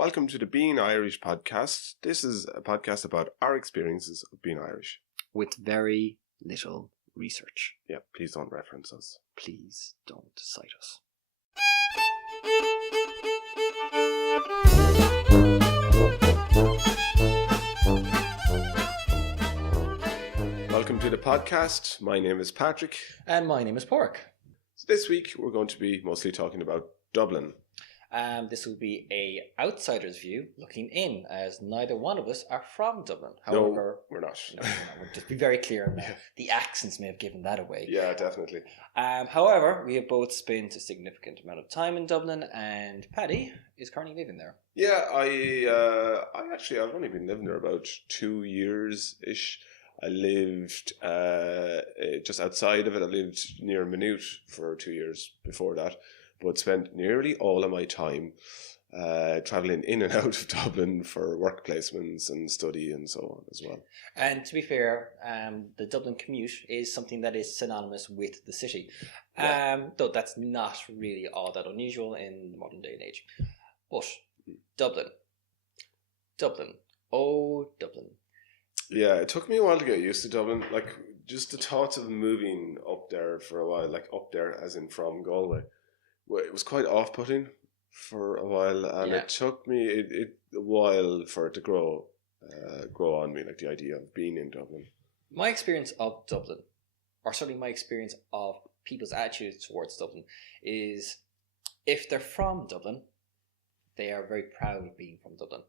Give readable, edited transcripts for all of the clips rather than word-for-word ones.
Welcome to the Being Irish podcast. This is a podcast about our experiences of being Irish. With very little research. Yeah, please don't reference us. Please don't cite us. Welcome to the podcast. My name is Patrick. And my name is Padraic. So this week we're going to be mostly talking about Dublin. This will be a outsider's view looking in, as neither one of us are from Dublin. However, no, we're not. No, we'll just be very clear now. The accents may have given that away. Yeah, definitely. However, we have both spent a significant amount of time in Dublin, and Paddy is currently living there. Yeah, I've only been living there about 2 years-ish. I lived just outside of it. I lived near Maynooth for 2 years before that, but spent nearly all of my time travelling in and out of Dublin for work placements and study and so on as well. And to be fair, the Dublin commute is something that is synonymous with the city. Though that's not really all that unusual in the modern day and age. But Dublin. Oh, Dublin. Yeah, it took me a while to get used to Dublin. Like, just the thoughts of moving up there for a while, like up there as in from Galway, it was quite off-putting for a while, and it took me a while for it to grow on me, like the idea of being in Dublin. My experience of Dublin, or certainly my experience of people's attitudes towards Dublin, is if they're from Dublin, they are very proud of being from Dublin.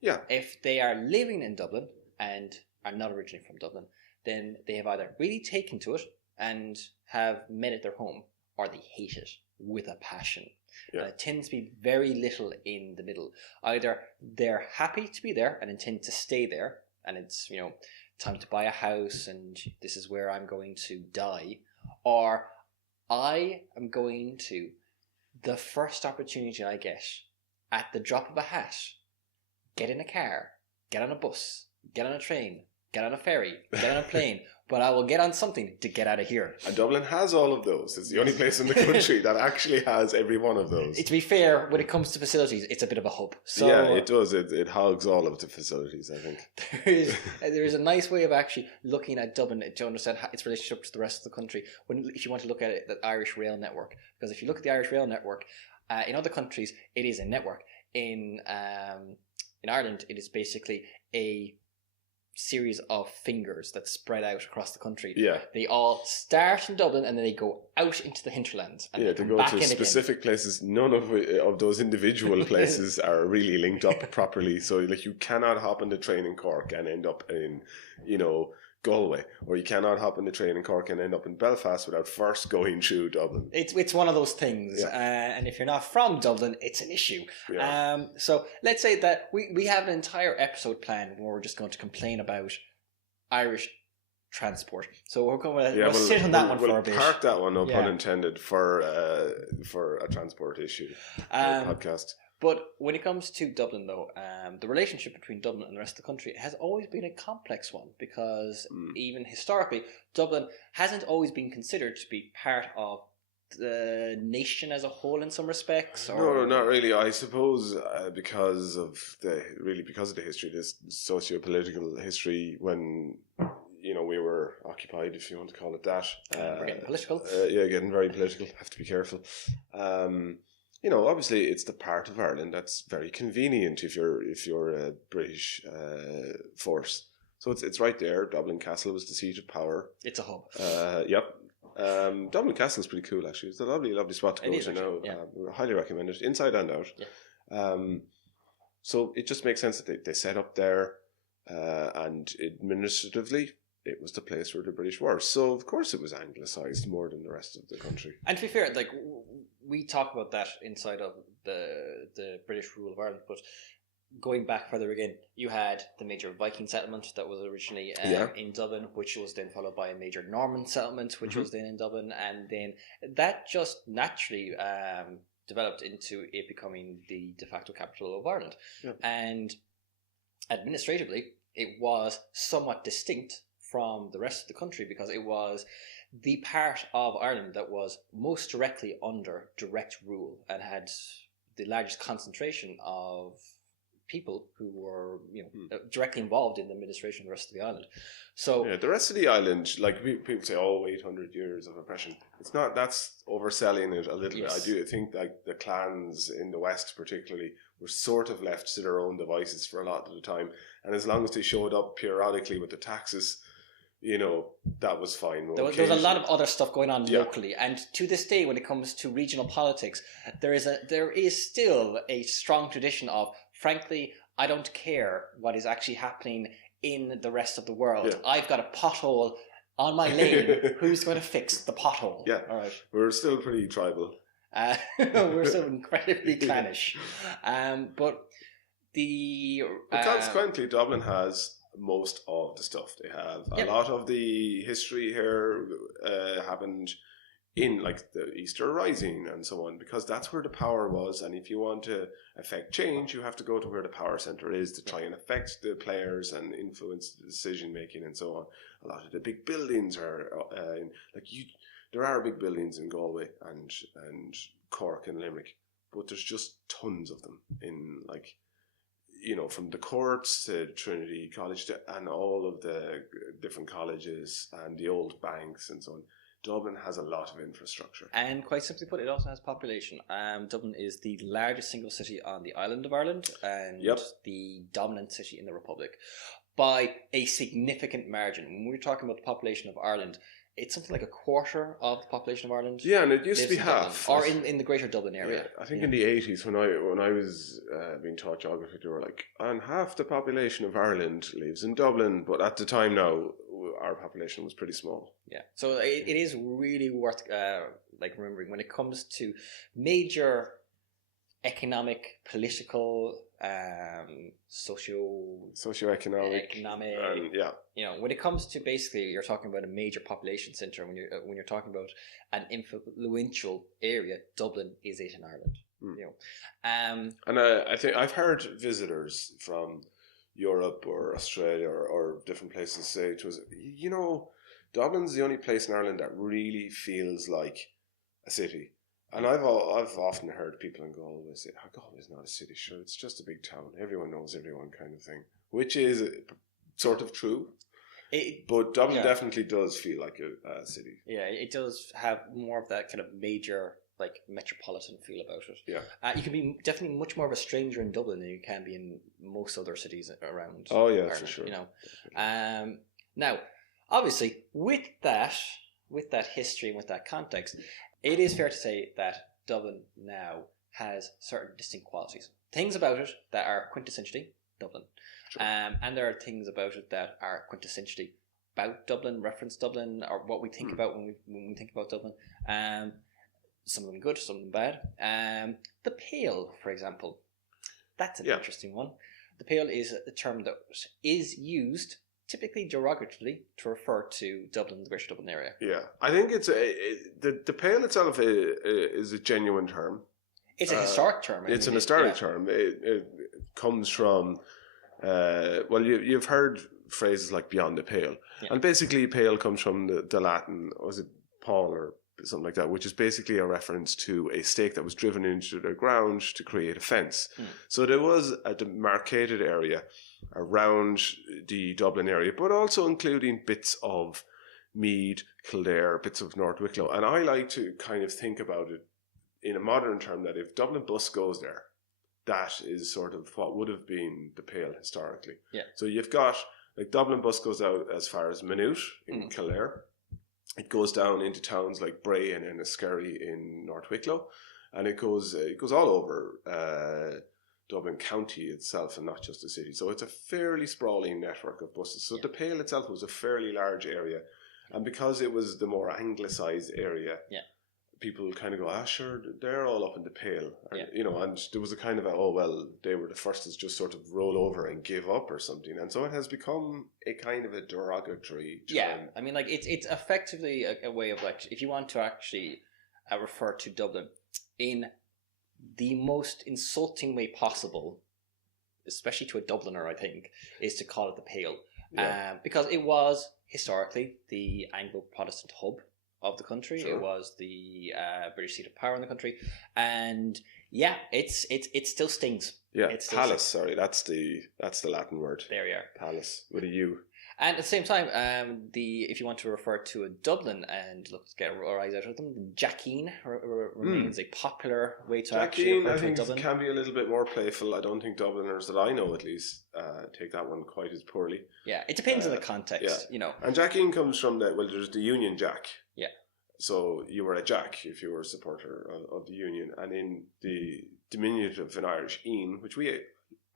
Yeah. If they are living in Dublin and are not originally from Dublin, then they have either really taken to it and have made it their home, or they hate it with a passion. Yeah. It tends to be very little in the middle. Either they're happy to be there and intend to stay there, and it's, time to buy a house and this is where I'm going to die, or I am going to, the first opportunity I get, at the drop of a hat, get in a car, get on a bus, get on a train, get on a ferry, get on a plane, but I will get on something to get out of here. And Dublin has all of those. It's the only place in the country that actually has every one of those. To be fair, when it comes to facilities, it's a bit of a hub. So yeah, it does. It hogs all of the facilities, I think. There is a nice way of actually looking at Dublin to understand its relationship to the rest of the country. If you want to look at it, the Irish Rail Network. Because if you look at the Irish Rail Network, in other countries, it is a network. In Ireland, it is basically a series of fingers that spread out across the country. Yeah. They all start in Dublin and then they go out into the hinterlands. And they go to specific places. None of those individual places are really linked up properly. So like you cannot hop on the train in Cork and end up in, Galway, or you cannot hop on the train in Cork and end up in Belfast without first going through Dublin. It's one of those things, and if you're not from Dublin, it's an issue. Yeah. So let's say that we have an entire episode planned where we're just going to complain about Irish transport. So we're going to sit on that one for a bit. We'll park that one, no pun intended, for a transport issue podcast. But when it comes to Dublin, though, the relationship between Dublin and the rest of the country has always been a complex one, because even historically, Dublin hasn't always been considered to be part of the nation as a whole in some respects. No, not really. I suppose because of the history, this socio-political history, when we were occupied, if you want to call it that. We're getting political. Getting very political. Have to be careful. Obviously it's the part of Ireland that's very convenient if you're a British force. So it's right there. Dublin Castle was the seat of power. It's a hub. Yep. Dublin Castle is pretty cool, actually. It's a lovely spot to go to now. I highly recommend it, inside and out. Yeah. So it just makes sense that they set up there, and administratively, it was the place where the British were. So, of course, it was anglicised more than the rest of the country. And to be fair, we talk about that inside of the British rule of Ireland, but going back further again, you had the major Viking settlement that was originally in Dublin, which was then followed by a major Norman settlement, which was then in Dublin, and then that just naturally developed into it becoming the de facto capital of Ireland. Yeah. And administratively, it was somewhat distinct from the rest of the country, because it was the part of Ireland that was most directly under direct rule and had the largest concentration of people who were directly involved in the administration of the rest of the island. So the rest of the island, like people say, 800 years of oppression. It's not. That's overselling it a little bit. I do think like the clans in the West, particularly, were sort of left to their own devices for a lot of the time, and as long as they showed up periodically with the taxes, that was fine. There was a lot of other stuff going on locally, and to this day, when it comes to regional politics, there is still a strong tradition of, frankly, I don't care what is actually happening in the rest of the world. Yeah. I've got a pothole on my lane. Who's going to fix the pothole? Yeah, all right. We're still pretty tribal. We're still incredibly clannish, but consequently, Dublin has most of the stuff. They have a lot of the history here happened in like the Easter Rising and so on, because that's where the power was. And if you want to affect change, you have to go to where the power center is to try and affect the players and influence the decision making and so on. A lot of the big buildings are there are big buildings in Galway and Cork and Limerick, but there's just tons of them in from the courts to Trinity College and all of the different colleges and the old banks and so on. Dublin has a lot of infrastructure. And quite simply put, it also has population. Dublin is the largest single city on the island of Ireland and the dominant city in the Republic by a significant margin. When we're talking about the population of Ireland, it's something like a quarter of the population of Ireland. Yeah, and it used to be half. Or in the greater Dublin area. Yeah, I think in the 80s when I was being taught geography, they were like, and half the population of Ireland lives in Dublin. But at the time now, our population was pretty small. Yeah, so it is really worth remembering when it comes to major economic, political, socioeconomic, when it comes to basically, you're talking about a major population center. When you're talking about an influential area, Dublin is it in Ireland. And I think I've heard visitors from Europe or Australia or different places say to us, Dublin's the only place in Ireland that really feels like a city. And I've often heard people in Galway say, Galway's not a city, sure, it's just a big town. Everyone knows everyone kind of thing, which is sort of true. But Dublin definitely does feel like a city. Yeah, it does have more of that kind of major, metropolitan feel about it. Yeah. You can be definitely much more of a stranger in Dublin than you can be in most other cities around. Oh, yeah, Ireland, for sure. Now, obviously, with that history and with that context, it is fair to say that Dublin now has certain distinct qualities. Things about it that are quintessentially Dublin. Sure. And there are things about it that are quintessentially about Dublin, reference Dublin, or what we think about when we think about Dublin. Some of them good, some of them bad. The Pale, for example, that's an interesting one. The Pale is a term that is used typically derogatively to refer to Dublin, the Greater Dublin area. Yeah, I think it's the Pale itself is a genuine term. It's a historic term. It's an historic term. It comes from, you've heard phrases like beyond the Pale. Yeah. And basically Pale comes from the Latin, was it Paul or something like that, which is basically a reference to a stake that was driven into the ground to create a fence. So there was a demarcated area around the Dublin area, but also including bits of Meath, Kildare, bits of North Wicklow. And I like to kind of think about it in a modern term that if Dublin bus goes there, that is sort of what would have been the Pale historically. Yeah. So you've got, Dublin bus goes out as far as Maynooth in Kildare. It goes down into towns like Bray and Enniskerry in North Wicklow, and it goes all over Dublin County itself, and not just the city. So it's a fairly sprawling network of buses. So the Pale itself was a fairly large area, and because it was the more anglicised area, people kind of go, sure, they're all up in the Pale, and, and there was a kind of they were the first to just sort of roll over and give up or something, and so it has become a kind of a derogatory term. Yeah, I mean, it's effectively a way of if you want to actually refer to Dublin in the most insulting way possible, especially to a Dubliner, I think, is to call it the Pale, because it was historically the Anglo-Protestant hub of the country. Sure. It was the British seat of power in the country, and Yeah, it still stings. Yeah, It still palace. Sorry, that's the Latin word. There we are. Palace with a U. And at the same time, if you want to refer to a Dublin and look to get a rise out of them, Jackeen remains a popular way to actually Jackeen, refer I to think, Dublin. can be a little bit more playful. I don't think Dubliners that I know, at least, take that one quite as poorly. Yeah, it depends on the context, you know. And Jackeen comes from there's the Union Jack. Yeah. So you were a Jack if you were a supporter of the Union. And in the diminutive in Irish, Ian, which we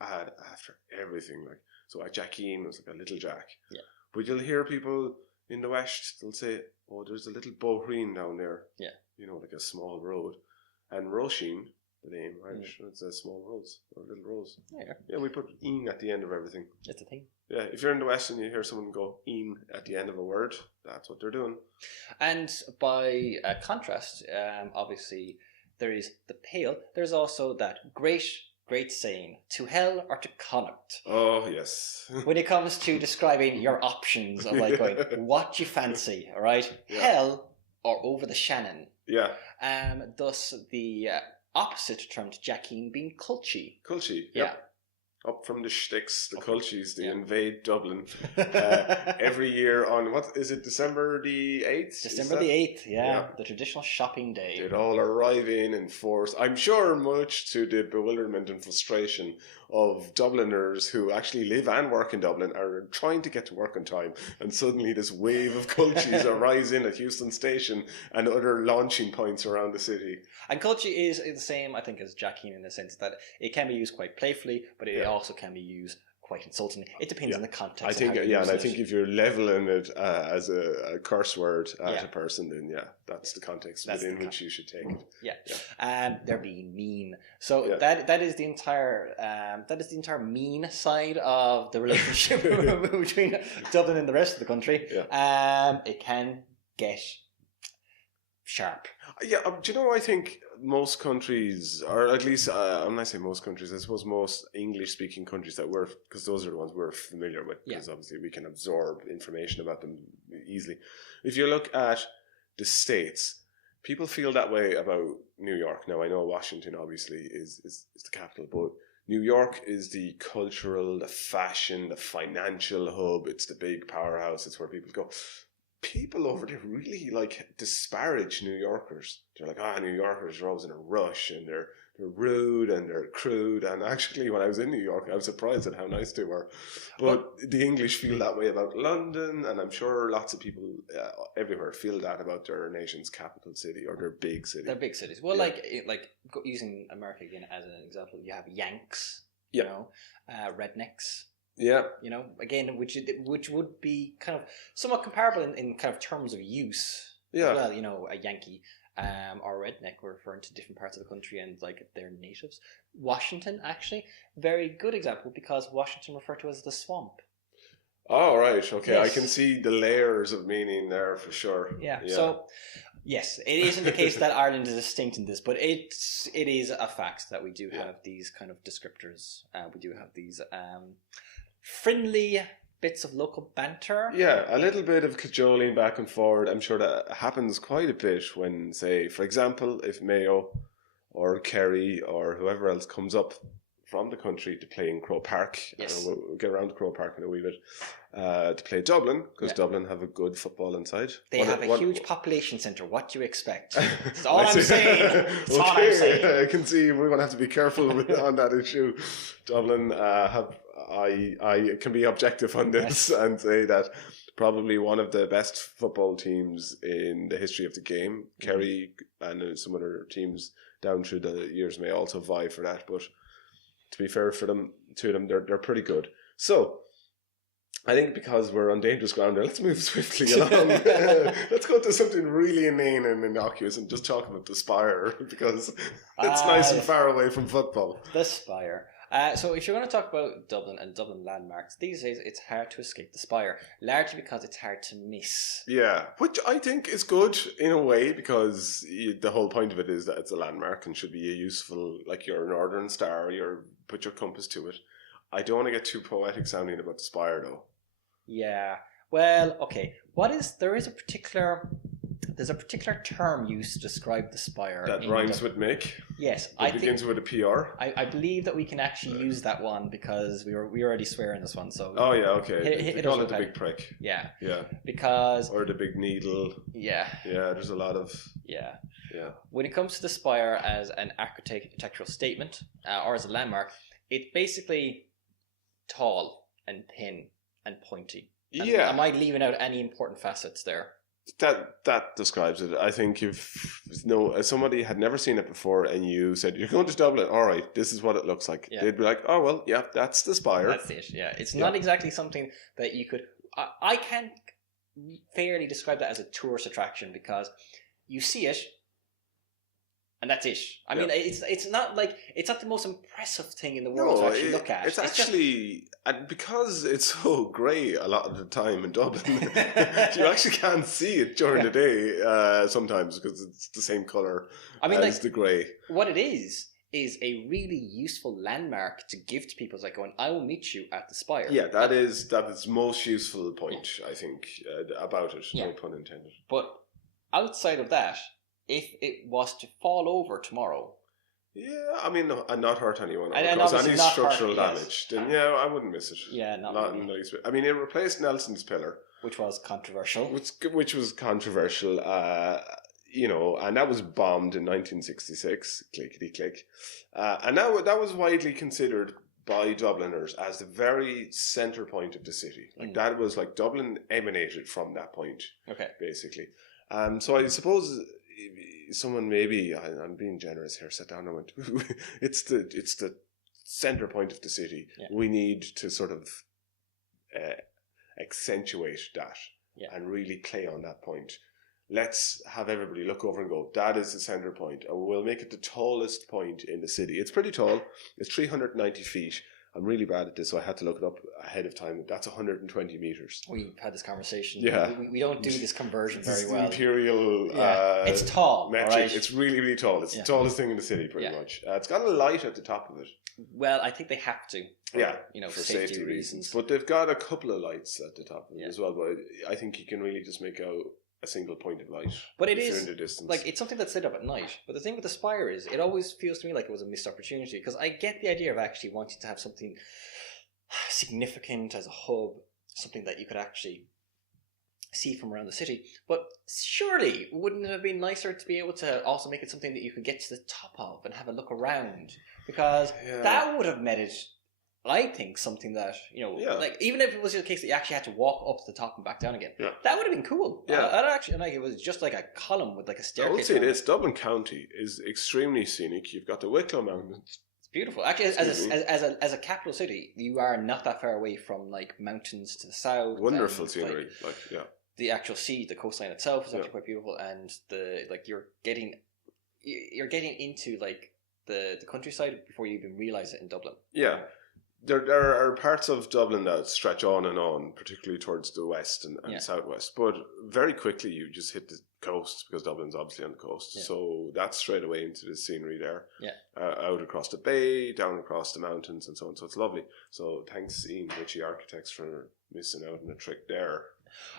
had after everything, like, so a Jackeen was like a little Jack. Yeah. But you'll hear people in the West, they'll say, oh, there's a little Bohreen down there. Yeah. You know, like a small road. And Roisin, the name, Irish, it's a small roads, or little roads. Yeah, we put "een" at the end of everything. That's the thing. Yeah, if you're in the West and you hear someone go "een" at the end of a word, that's what they're doing. And by contrast, obviously, there is the Pale. There's also that great saying, to hell or to Connacht. Oh, yes. When it comes to describing your options of like going, what you fancy, all right? Yeah. Hell or over the Shannon. Yeah. Thus the opposite term to Jackeen being Culchie. Culchie, Yeah. yep. Up from the sticks, the Okay. Culchies, they Yeah. invade Dublin every year on, what is it, December the 8th? December the 8th, yeah, the traditional shopping day. They'd all arrive in force. I'm sure much to the bewilderment and frustration of Dubliners who actually live and work in Dublin are trying to get to work on time, and suddenly this wave of Culchies arise in at Euston Station and other launching points around the city. And Culchie is the same, I think, as Jackeen in the sense that it can be used quite playfully, but it also can be used quite insultingly. It depends on the context. I think, of how and I think if you're leveling it as a curse word at Yeah. a person, then that's the context That's within the which you should take it. Yeah. They're being mean. So Yeah. that is the entire mean side of the relationship between Dublin and the rest of the country. Yeah. It can get sharp. Yeah, do you know, I think most countries, or at least, when I say most countries, I suppose most English-speaking countries that we're, because those are the ones we're familiar with, because obviously we can absorb information about them easily. If you look at the States, people feel that way about New York. Now, I know Washington obviously is the capital, but New York is the cultural, the fashion, the financial hub. It's the big powerhouse. It's where people go. People over there really disparage New Yorkers. They're like, New Yorkers are always in a rush and they're rude and they're crude. And actually, when I was in New York, I was surprised at how nice they were. But the English feel that way about London, and I'm sure lots of people everywhere feel that about their nation's capital city or their big city. They're big cities. Well, using America again as an example, you have Yanks, you know, rednecks. Yeah. You know, again, which would be kind of somewhat comparable in kind of terms of use as well. You know, a Yankee or redneck were referring to different parts of the country and like their natives. Washington, actually, very good example because Washington referred to as the swamp. Oh, right. Okay. Yes. I can see the layers of meaning there for sure. Yeah. So, yes, it isn't the case that Ireland is distinct in this, but it is a fact that we do have these kind of descriptors. We do have these friendly bits of local banter. Yeah, a little bit of cajoling back and forward. I'm sure that happens quite a bit when, say, for example, if Mayo or Kerry or whoever else comes up from the country to play in Croke Park. Yes. We'll get around to Croke Park in a wee bit. To play Dublin, because Dublin have a good football inside. They have a huge population centre. What do you expect? That's all I'm saying. That's all I'm saying. I can see we're going to have to be careful on that issue. Dublin I can be objective on this and say that probably one of the best football teams in the history of the game. Kerry and some other teams down through the years may also vie for that, but to be fair to them, they're pretty good. So I think because we're on dangerous ground there, let's move swiftly along. Let's go to something really inane and innocuous and just talk about the Spire, because it's nice and far away from football. The Spire. So if you're going to talk about Dublin and Dublin landmarks, these days it's hard to escape the Spire, largely because it's hard to miss. Yeah, which I think is good in a way, because the whole point of it is that it's a landmark and should be a useful, like your Northern Star, put your compass to it. I don't want to get too poetic sounding about the Spire though. Yeah, well, okay. There is a particular there's a particular term used to describe the spire That in rhymes with Mick. Yes, It begins with a PR. I believe that we can actually use that one because we already swear in this one. So Oh yeah, okay. Hit They us call with it the that. big prick. Yeah, Yeah. because Or the big needle. yeah, Yeah, there's a lot of yeah. yeah. When it comes to the spire as an architectural statement or as a landmark, it's basically tall and thin and pointy. And Yeah. am I leaving out any important facets there? That describes it. I think if somebody had never seen it before and you said you're going to Dublin, all right, this is what it looks like. Yeah. They'd be like, oh well, yeah, that's the spire. That's it. Yeah, it's not exactly something that you could. I can't fairly describe that as a tourist attraction because you see it, and that's it. I mean, it's not like it's not the most impressive thing in the world to actually look at. It's actually, and because it's so grey a lot of the time in Dublin, you actually can't see it during the day sometimes because it's the same colour as the grey. What it is a really useful landmark to give to people. It's like going, I will meet you at the spire. Yeah, that is most useful point, I think, about it, no pun intended. But outside of that, if it was to fall over tomorrow... Yeah, I mean, and not hurt anyone or and cause any structural hurt, damage, then yeah, I wouldn't miss it. Yeah, not in the least bit. I mean, it replaced Nelson's pillar. Which was controversial. Which was controversial, and that was bombed in 1966, clickety click. And that was widely considered by Dubliners as the very centre point of the city. Like that was like Dublin emanated from that point. Okay. Basically. So I suppose someone maybe, I'm being generous here, sat down and went, it's the centre point of the city. Yeah. We need to sort of accentuate that and really play on that point. Let's have everybody look over and go, that is the centre point, and we'll make it the tallest point in the city. It's pretty tall. It's 390 feet. I'm really bad at this, so I had to look it up ahead of time. That's 120 meters. We've had this conversation. Yeah. We don't do this conversion very well. Imperial it's tall, metric. Right? It's really, really tall. It's the tallest thing in the city, pretty much. It's got a light at the top of it. Well, I think they have to. For safety reasons. But they've got a couple of lights at the top of it as well. But I think you can really just make out a single point of light. But it is like it's something that's lit up at night. But the thing with the spire is, it always feels to me like it was a missed opportunity, because I get the idea of actually wanting to have something significant as a hub, something that you could actually see from around the city. But surely, wouldn't it have been nicer to be able to also make it something that you could get to the top of and have a look around? Because that would have made it, I think, something that, like, even if it was the case that you actually had to walk up to the top and back down again, that would have been cool. Yeah. I'd actually, like, it was just like a column with like a staircase. I would say this, Dublin County is extremely scenic. You've got the Wicklow Mountains. It's beautiful. Actually, as a capital city, you are not that far away from, like, mountains to the south. Wonderful scenery. The actual sea, the coastline itself is actually quite beautiful, and you're getting into, like, the countryside before you even realise it in Dublin. Yeah. There are parts of Dublin that stretch on and on, particularly towards the west and southwest. But very quickly you just hit the coast, because Dublin's obviously on the coast. Yeah. So that's straight away into the scenery there. Yeah. Out across the bay, down across the mountains and so on. So it's lovely. So thanks, Ian Ritchie Architects, for missing out on a trick there.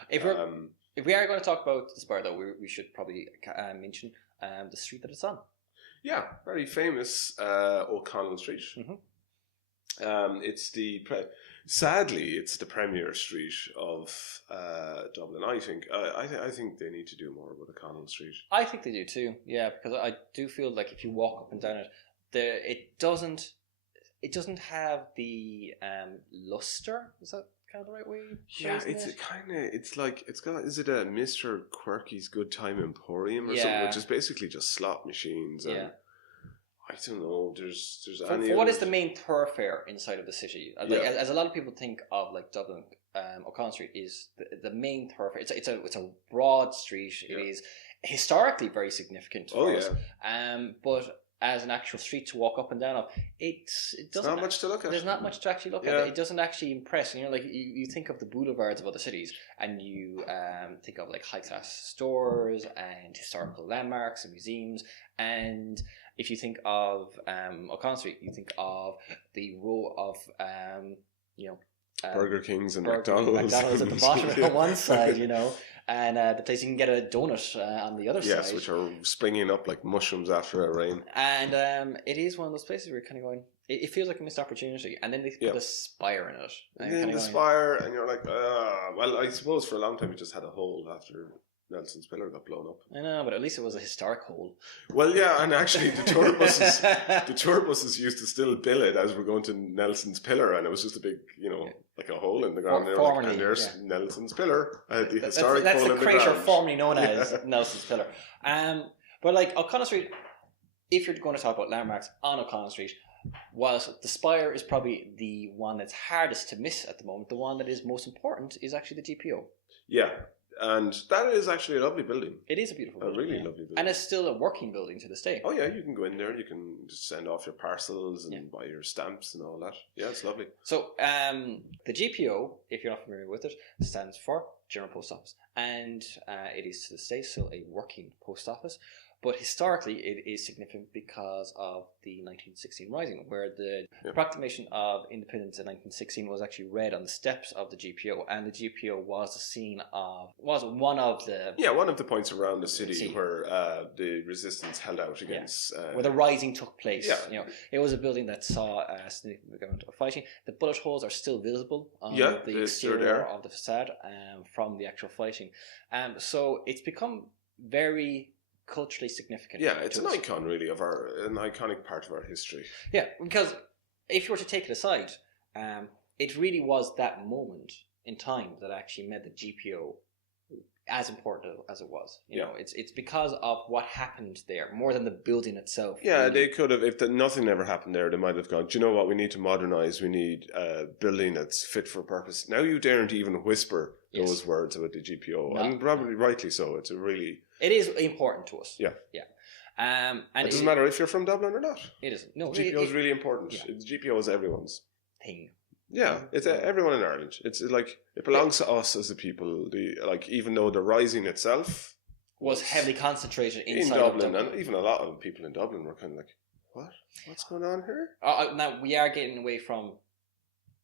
If we are going to talk about the spire, though, we should probably mention the street that it's on. Yeah, very famous O'Connell Street. Mm-hmm. Sadly, it's the premier street of Dublin. I think they need to do more with O'Connell Street. I think they do too. Yeah, because I do feel like if you walk up and down it, it doesn't have the luster. Is that kind of the right way? Yeah, is it a Mr. Quirky's Good Time Emporium or something, which is basically just slot machines and. I don't know. There's for what is the main thoroughfare inside of the city? As a lot of people think of, like, Dublin, O'Connell Street is the main thoroughfare. It's a broad street. Yeah. It is historically very significant for us. But as an actual street to walk up and down of, it's not much to look at. There's not much to actually look at. It doesn't actually impress. You think of the boulevards of other cities, and you think of, like, high class stores and historical landmarks and museums, and if you think of O'Connell Street, you think of the row of Burger Kings and Burger King, McDonald's. McDonald's at the bottom Yeah. on one side, you know, and the place you can get a donut on the other side. Yes, which are springing up like mushrooms after a rain. And it is one of those places where you're kind of going, it feels like a missed opportunity, and then they put a spire in it. And then the spire, and you're like, well, I suppose for a long time it just had a hole after Nelson's Pillar got blown up. I know, but at least it was a historic hole. Well, yeah, and actually the tour buses used to still bill it as we're going to Nelson's Pillar, and it was just a big, like a hole in the ground. And there's Nelson's Pillar, the historic that's hole the in the crater ground. formerly known as Nelson's Pillar. But like O'Connell Street, if you're going to talk about landmarks on O'Connell Street, whilst the spire is probably the one that's hardest to miss at the moment, the one that is most important is actually the GPO. Yeah. And that is actually a lovely building. It is a beautiful building. A really lovely building. And it's still a working building to this day. Oh, yeah, you can go in there. You can just send off your parcels and buy your stamps and all that. Yeah, it's lovely. So, the GPO, if you're not familiar with it, stands for General Post Office. And it is to this day still a working post office. But historically, it is significant because of the 1916 Rising, where the proclamation of independence in 1916 was actually read on the steps of the GPO, and the GPO was one of the points around the city where the resistance held out against where the Rising took place. Yeah. It was a building that saw a significant amount of fighting. The bullet holes are still visible on the exterior of the facade from the actual fighting. So it's become very culturally significant. Yeah, it's an icon really of an iconic part of our history. Yeah, because if you were to take it aside, it really was that moment in time that actually made the GPO as important as it was. You know, it's because of what happened there more than the building itself. Yeah, really. They could have, if nothing ever happened there, they might have gone, do you know what, we need to modernise, we need a building that's fit for purpose. Now you daren't even whisper those words about the GPO, and probably rightly so. It is important to us. Yeah. And it doesn't matter if you're from Dublin or not. It isn't. No, the GPO is really important. Yeah. The GPO is everyone's thing. Yeah, it's everyone in Ireland. It's like it belongs to us as a people. Even though the Rising itself was heavily concentrated in Dublin, and even a lot of people in Dublin were kind of like, what's going on here? Now we are getting away from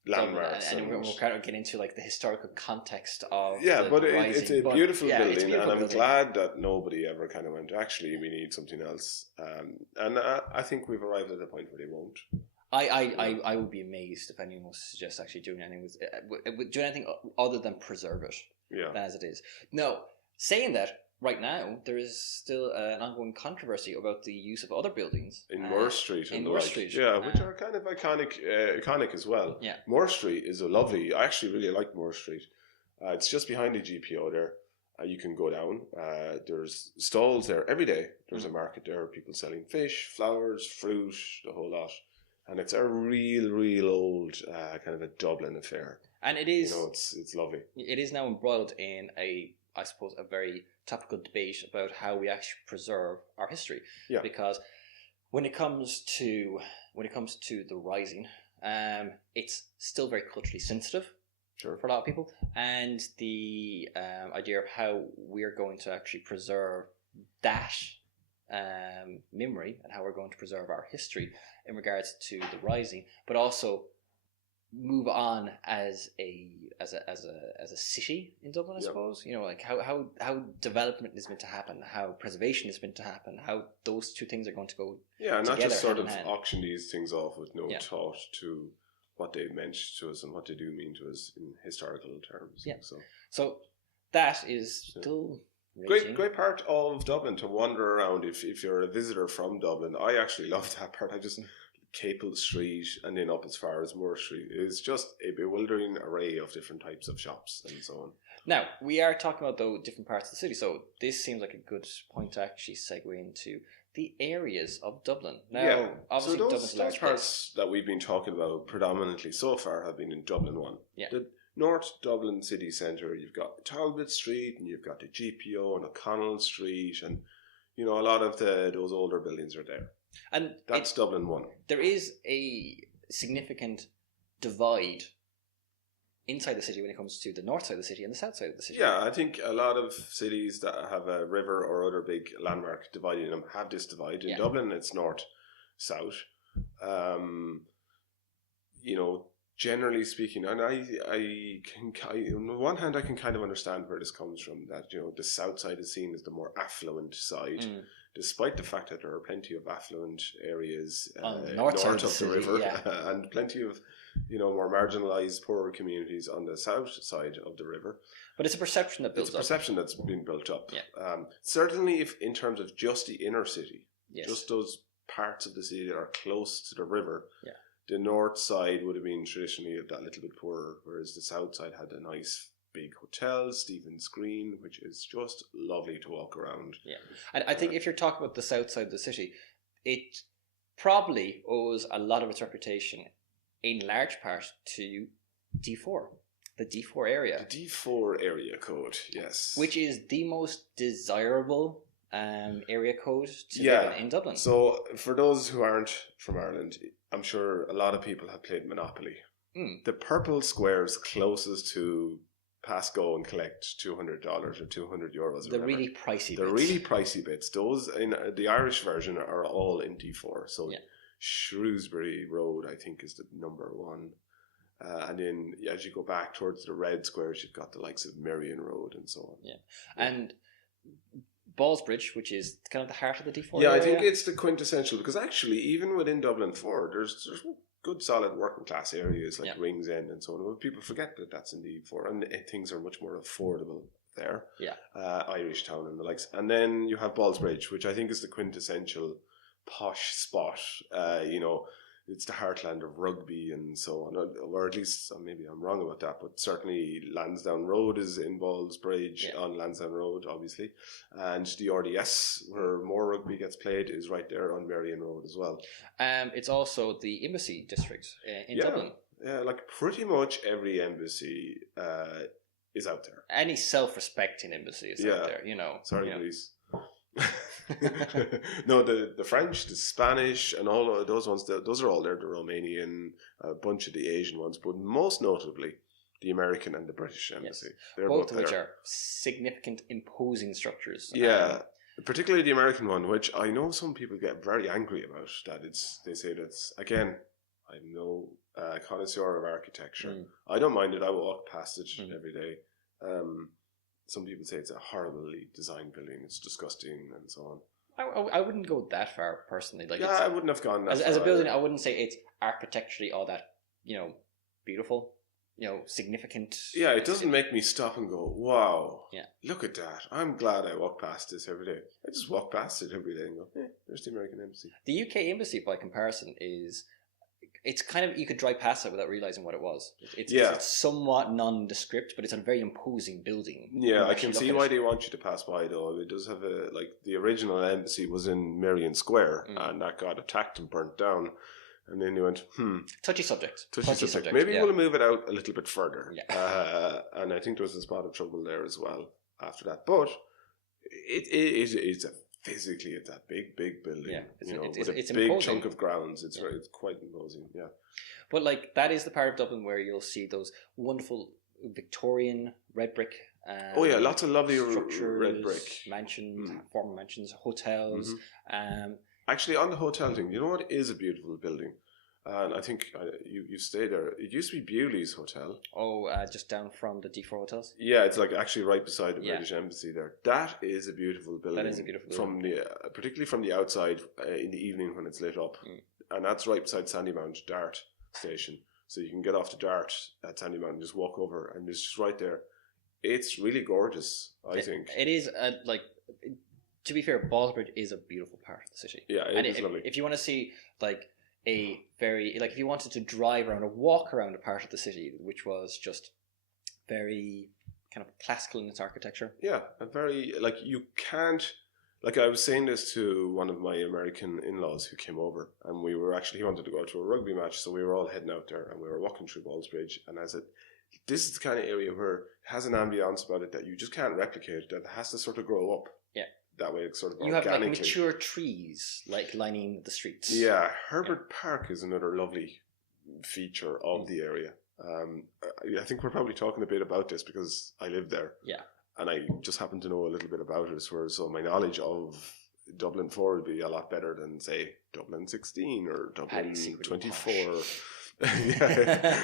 landmarks, and we're kind of getting into like the historical context of but it's a beautiful building, and I'm glad that nobody ever kind of went, actually we need something else, and I think we've arrived at a point where they won't. I would be amazed if anyone was to suggest actually doing anything other than preserve it as it is. No, saying that, right now there is still an ongoing controversy about the use of other buildings in Moore Street and Moore Street, which are kind of iconic as well. Yeah, Moore Street is I actually really like Moore Street. It's just behind the GPO there. You can go down. There's stalls there every day. There's a market there, people selling fish, flowers, fruit, the whole lot. And it's a real old kind of a Dublin affair. And it is, it's lovely. It is now embroiled in I suppose a very topical debate about how we actually preserve our history. Yeah. Because when it comes to the Rising, it's still very culturally sensitive for a lot of people, and the idea of how we're going to actually preserve that memory and how we're going to preserve our history in regards to the Rising, but also move on as a city in Dublin, I suppose. Like how development is meant to happen, how preservation is meant to happen, how those two things are going to go and not just sort of auction these things off with no thought to what they meant to us and what they do mean to us in historical terms. So that is still great part of Dublin to wander around if you're a visitor from Dublin. I actually love that part. Capel Street and then up as far as Moore Street is just a bewildering array of different types of shops and so on. Now, we are talking about different parts of the city, so this seems like a good point to actually segue into the areas of Dublin. Now, obviously, so those parts that we've been talking about predominantly so far have been in Dublin 1. Yeah. The North Dublin city centre, you've got Talbot Street and you've got the GPO and O'Connell Street, and a lot of those older buildings are there. And that's Dublin 1. There is a significant divide inside the city when it comes to the north side of the city and the south side of the city. Yeah, I think a lot of cities that have a river or other big landmark dividing them have this divide. In Dublin, it's north-south. generally speaking, and on the one hand, I can kind of understand where this comes from. That the south side is seen as the more affluent side, despite the fact that there are plenty of affluent areas north of the river, and plenty of more marginalised, poorer communities on the south side of the river. But it's a perception that builds up. It's a perception that's been built up. Yeah. Certainly, if in terms of just the inner city, yes. just those parts of the city that are close to the river, yeah. the north side would have been traditionally that little bit poorer, whereas the south side had a nice big hotel, Stephen's Green, which is just lovely to walk around. Yeah, and I think if you're talking about the south side of the city, it probably owes a lot of its reputation in large part to D4, the D4 area. The D4 area code, yes. Which is the most desirable area code to live in Dublin. So for those who aren't from Ireland, I'm sure a lot of people have played Monopoly. The purple squares closest to pass go and collect $200 or €200. The really pricey bits. The really pricey bits. Those in the Irish version are all in D4. So Shrewsbury Road, I think, is the number one. And then as you go back towards the red squares, you've got the likes of Merrion Road and so on. Yeah. And Ballsbridge, which is kind of the heart of the D4 area. I think it's the quintessential, because actually even within Dublin 4, there's good solid working class areas like Ringsend and so on. But people forget that that's in D4, and things are much more affordable there. Yeah. Irish Town and the likes. And then you have Ballsbridge, which I think is the quintessential posh spot. It's the heartland of rugby and so on, or at least maybe I'm wrong about that, but certainly Lansdowne Road is in Ballsbridge on Lansdowne Road, obviously, and the RDS where more rugby gets played is right there on Merrion Road as well. It's also the embassy district in Dublin. Yeah, like pretty much every embassy is out there. Any self-respecting embassy is out there, Sorry, Greece. No, the French, the Spanish, and all of those ones. Those are all there. The Romanian, a bunch of the Asian ones, but most notably the American and the British embassy. Yes. They're both of which are significant, imposing structures. Yeah, particularly the American one, which I know some people get very angry about. They say that's, again, I'm no connoisseur of architecture. I don't mind it. I walk past it every day. Some people say it's a horribly designed building. It's disgusting and so on. I wouldn't go that far personally. I wouldn't have gone that far. As a building, I wouldn't say it's architecturally all that, beautiful, significant. Yeah, it doesn't make me stop and go, wow, look at that. I'm glad I walk past this every day. I just walk past it every day and go, there's the American Embassy. The UK Embassy, by comparison, it's kind of, you could drive past it without realising what it was. It's somewhat nondescript, but it's a very imposing building. Yeah, I can see why they want you to pass by, though. It does have the original embassy was in Merrion Square, and that got attacked and burnt down. And then you went, Touchy subject. Maybe we'll move it out a little bit further. Yeah. And I think there was a spot of trouble there as well after that. But it's physically, it's a big building. Yeah, it's a big imposing chunk of grounds. It's quite imposing. Yeah, but that is the part of Dublin where you'll see those wonderful Victorian red brick. Lots of lovely structures, red brick mansions, former mansions, hotels. Actually, on the hotel thing, you know what is a beautiful building? And I think you stay there. It used to be Bewley's Hotel. Just down from the D4 hotels? Yeah, it's actually right beside the British Embassy there. That is a beautiful building. That is a beautiful building. Particularly from the outside in the evening when it's lit up. And that's right beside Sandymount Dart Station. So you can get off the Dart at Sandymount and just walk over, and it's just right there. It's really gorgeous, I think. It is, to be fair, Ballsbridge is a beautiful part of the city. Yeah, it is lovely. If you want to see, if you wanted to drive around or walk around a part of the city which was just very kind of classical in its architecture. Yeah, a very, you can't, I was saying this to one of my American in-laws who came over, and he wanted to go to a rugby match, so we were all heading out there, and we were walking through Ballsbridge, and I said, this is the kind of area where it has an ambience about it that you just can't replicate, that has to sort of grow up. Yeah. That way, it's sort of you organically. have mature trees lining the streets. Yeah, Herbert Park is another lovely feature of the area. I think we're probably talking a bit about this because I live there. Yeah, and I just happen to know a little bit about it. So my knowledge of Dublin 4 would be a lot better than say Dublin 16 or Dublin 24. Yeah.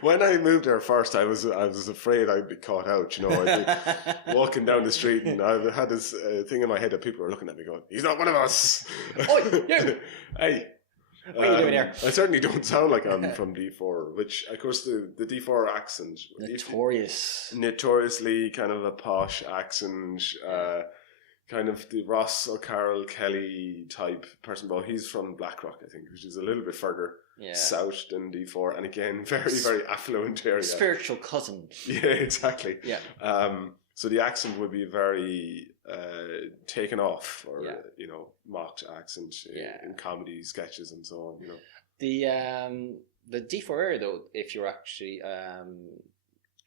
When I moved there first, I was afraid I'd be caught out. I'd be walking down the street, and I had this thing in my head that people were looking at me going, "He's not one of us." Oh, you! Hey. What are you doing here? I certainly don't sound like I'm from D4, which, of course, the D4 accent. Notoriously kind of a posh accent, kind of the Ross O'Carroll Kelly type person. But he's from Blackrock, I think, which is a little bit further south than D4. And again, very, very affluent area. Spiritual cousin. Yeah, exactly. Yeah. So the accent would be very taken off, or mocked accent in comedy sketches and so on. The D4 area, though, if you're actually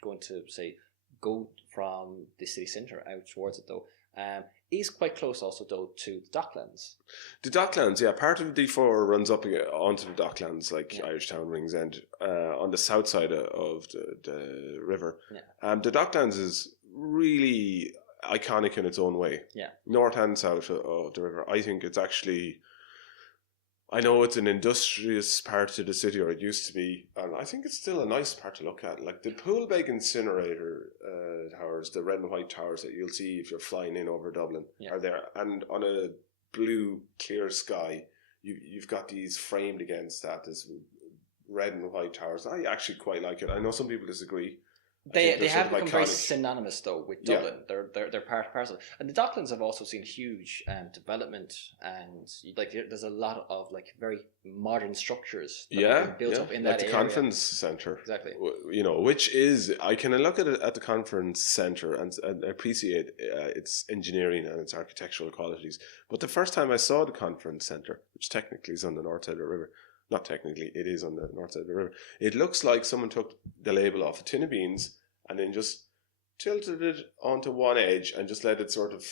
going to say go from the city centre out towards it, though, is quite close also though to the Docklands. The Docklands, yeah, part of the D4 runs up onto the Docklands, like Irishtown, Ringsend, on the south side of the river. Yeah. The Docklands is really iconic in its own way. Yeah. North and south of the river. I think it's actually, I know it's an industrious part of the city, or it used to be, and I think it's still a nice part to look at. Like the Poolbeg incinerator towers, the red and white towers that you'll see if you're flying in over Dublin are there. And on a blue, clear sky, you've got these framed against that, this red and white towers. I actually quite like it. I know some people disagree. They have become very synonymous though with Dublin. Yeah. They're part and parcel. And the Docklands have also seen huge development, and there's a lot of very modern structures that have been built up in that area. The conference centre, exactly. Which is, I can look at it at the conference centre and appreciate its engineering and its architectural qualities. But the first time I saw the conference centre, which technically is on the north side of the river. Not technically, it is on the north side of the river. It looks like someone took the label off a tin of beans and then just tilted it onto one edge and just let it sort of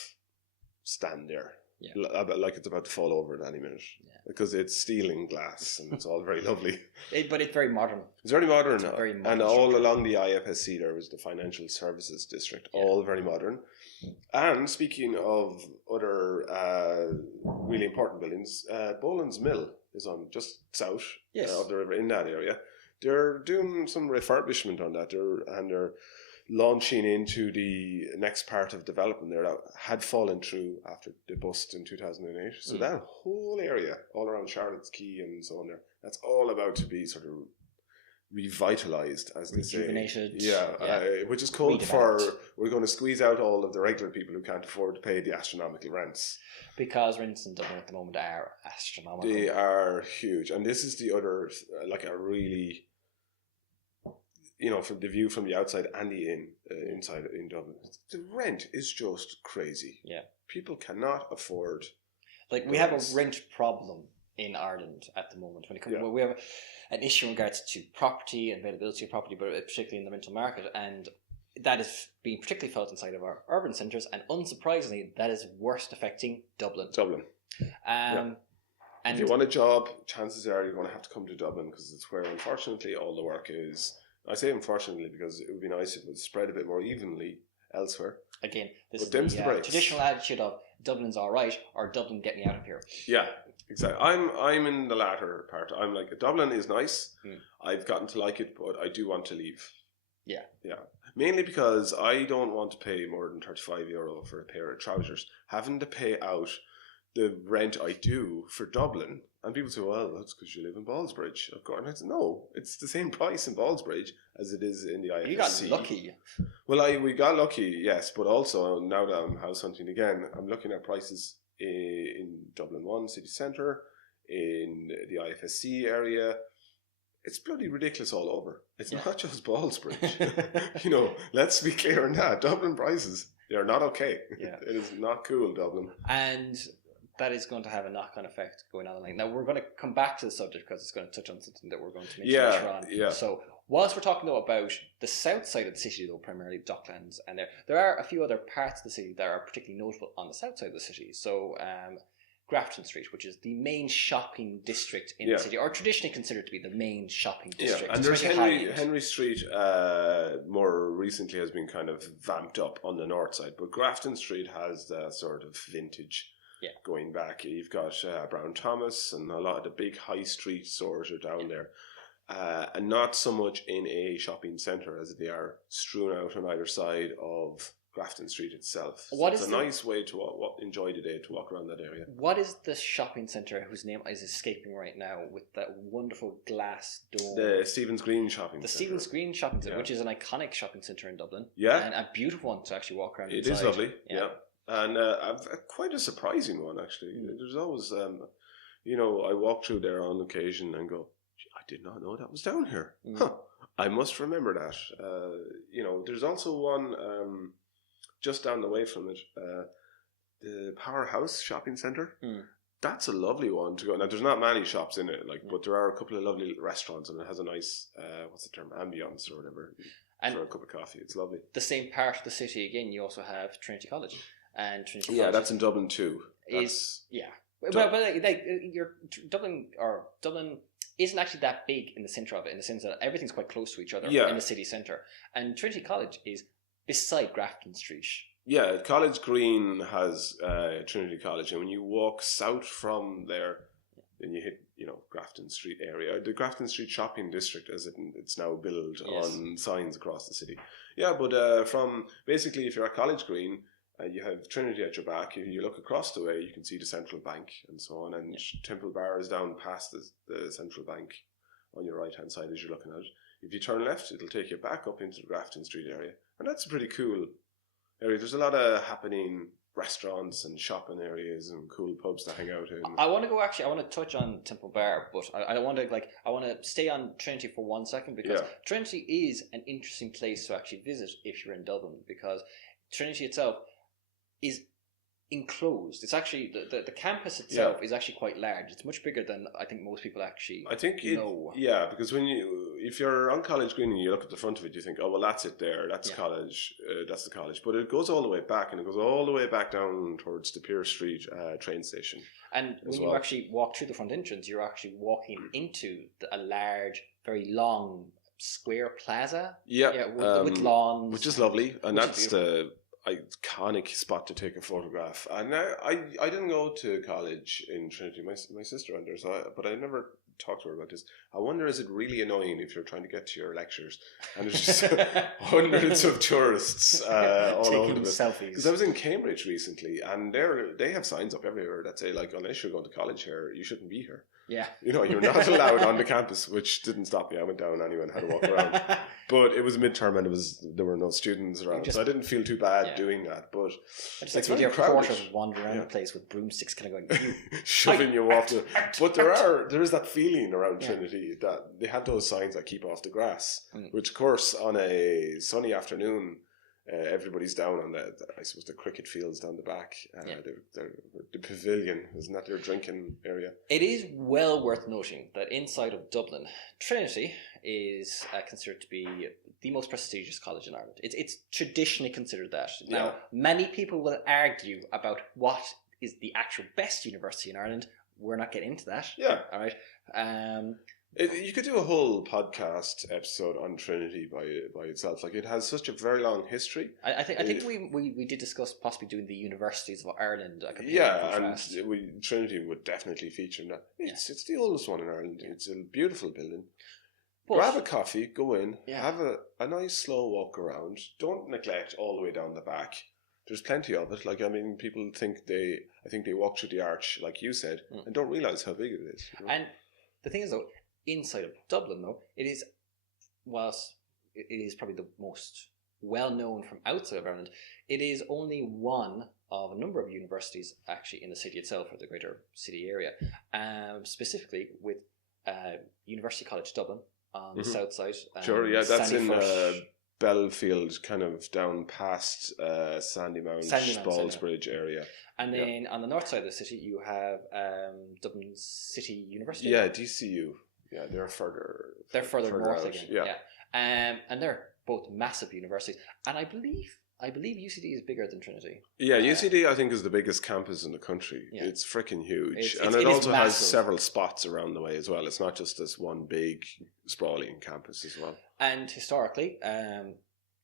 stand there. Yeah. Like it's about to fall over at any minute. Yeah. Because it's steel and glass and it's all very lovely. But it's very modern. It's very modern. It's very modern and all along the IFSC there was the Financial Services District. Yeah. All very modern. And speaking of other really important buildings, Boland's Mill is on just south of the river in that area. They're doing some refurbishment on that. They're launching into the next part of development there that had fallen through after the bust in 2008. So that whole area, all around Charlotte's Quay and so on there, that's all about to be sort of revitalized, as they say. Rejuvenated. Which is code for we're going to squeeze out all of the regular people who can't afford to pay the astronomical rents. Because rents in Dublin at the moment are astronomical. They are huge. And this is the other, a really, from the view from the outside and the inside in Dublin, the rent is just crazy. Yeah. People cannot afford. We have a rent problem in Ireland at the moment. When it comes, we have an issue in regards to property and availability of property, but particularly in the rental market, and that is being particularly felt inside of our urban centres, and unsurprisingly, that is worst affecting Dublin. And if you want a job, chances are you're going to have to come to Dublin because it's where, unfortunately, all the work is. I say unfortunately because it would be nice if it was spread a bit more evenly elsewhere. Again, this is the traditional attitude of Dublin's all right, or Dublin, get me out of here. Yeah, exactly. I'm in the latter part. I'm like, Dublin is nice. I've gotten to like it, but I do want to leave. Yeah. Mainly because I don't want to pay more than €35 for a pair of trousers. Having to pay out the rent I do for Dublin. And people say, well, that's because you live in Ballsbridge. Of course. And I said, no, it's the same price in Ballsbridge as it is in the IFSC. You got lucky. Well, we got lucky, yes. But also, now that I'm house hunting again, I'm looking at prices in Dublin 1 city centre, in the IFSC area. It's bloody ridiculous all over. It's not just Ballsbridge. Let's be clear on that. Dublin prices, they're not okay. Yeah. It is not cool, Dublin. And that is going to have a knock-on effect going on. Now, we're going to come back to the subject because it's going to touch on something that we're going to mention later on. Yeah. So, whilst we're talking, though, about the south side of the city, though, primarily Docklands, and there are a few other parts of the city that are particularly notable on the south side of the city. So, Grafton Street, which is the main shopping district in the city, or traditionally considered to be the main shopping district. Yeah, and there's Henry Street more recently has been kind of vamped up on the north side, but Grafton Street has the sort of vintage going back. You've got Brown Thomas and a lot of the big high street stores are down there. and not so much in a shopping centre as they are strewn out on either side of Grafton Street itself. So it's a nice way to enjoy the day, to walk around that area. What is the shopping centre whose name is escaping right now, with that wonderful glass dome? The Stephen's Green shopping centre. The Stephen's Green shopping centre, which is an iconic shopping centre in Dublin. Yeah. And a beautiful one to actually walk around It inside. is lovely, yeah. And quite a surprising one, actually. There's always, I walk through there on occasion and go, I did not know that was down here. Huh. I must remember that. There's also one just down the way from it, the Powerhouse Shopping Centre. That's a lovely one to go. Now, there's not many shops in it, but there are a couple of lovely restaurants, and it has a nice, ambience or whatever, and for a cup of coffee. It's lovely. The same part of the city, again, you also have Trinity College. And Trinity College that's in Dublin too. Dublin isn't actually that big in the centre of it, in the sense that everything's quite close to each other in the city centre. And Trinity College is beside Grafton Street. Yeah, College Green has Trinity College, and when you walk south from there, then you hit Grafton Street area, the Grafton Street shopping district, as it's now billed on signs across the city. Yeah, but from basically, if you're at College Green, you have Trinity at your back. You look across the way, you can see the Central Bank and so on, and Temple Bar is down past the Central Bank on your right hand side as you're looking at it. If you turn left, it'll take you back up into the Grafton Street area, and that's a pretty cool area. There's a lot of happening restaurants and shopping areas and cool pubs to hang out in. I want to touch on Temple Bar, but I want to stay on Trinity for 1 second, because Trinity is an interesting place to actually visit if you're in Dublin, because Trinity itself is enclosed. It's actually the campus itself is actually quite large. It's much bigger than I think most people actually know. Because if you're on College Green and you look at the front of it, you think, oh well, that's it there. That's college. That's the college. But it goes all the way back, and it goes all the way back down towards the Pearse Street train station. And when you actually walk through the front entrance, you're actually walking into a large, very long square plaza. With lawns, which is lovely, and that's the iconic spot to take a photograph. And I didn't go to college in Trinity. My sister went there, but I never talked to her about this. I wonder, is it really annoying if you're trying to get to your lectures and there's just hundreds of tourists all over the selfies? Because I was in Cambridge recently, and they have signs up everywhere that say, like, unless you're going to college here, you shouldn't be here. Yeah. You're not allowed on the campus, which didn't stop me. I went down anyway and had to walk around. But it was midterm and there were no students around, so I didn't feel too bad doing that. But I just like your quarters wandering around the place with broomsticks kind of going shoving you off the. But there is that feeling around Trinity that they have those signs that keep off the grass, which of course on a sunny afternoon, everybody's down on I suppose the cricket fields down the back, the pavilion, isn't that their drinking area? It is well worth noting that inside of Dublin, Trinity is considered to be the most prestigious college in Ireland. It's traditionally considered that. Now, many people will argue about what is the actual best university in Ireland. We're not getting into that. Yeah. All right. You could do a whole podcast episode on Trinity by itself. Like, it has such a very long history. I think we did discuss possibly doing the universities of Ireland. And Trinity would definitely feature in that. It's the oldest one in Ireland. Yeah. It's a beautiful building. But grab a coffee, go in, have a nice slow walk around. Don't neglect all the way down the back. There's plenty of it. Like, I mean, people think they walk through the arch, like you said, and don't realise how big it is. And the thing is, though, inside of Dublin, though, whilst it is probably the most well known from outside of Ireland, it is only one of a number of universities actually in the city itself, or the greater city area. Specifically with University College Dublin on the south side. That's in Belfield, kind of down past Sandymount, Ballsbridge area. And then on the north side of the city, you have Dublin City University. Yeah, DCU. Yeah, they're further north out. again. Yeah. And they're both massive universities. And I believe UCD is bigger than Trinity. Yeah, UCD I think is the biggest campus in the country. Yeah. It's freaking huge. And it also has several spots around the way as well. It's not just this one big sprawling campus as well. And historically,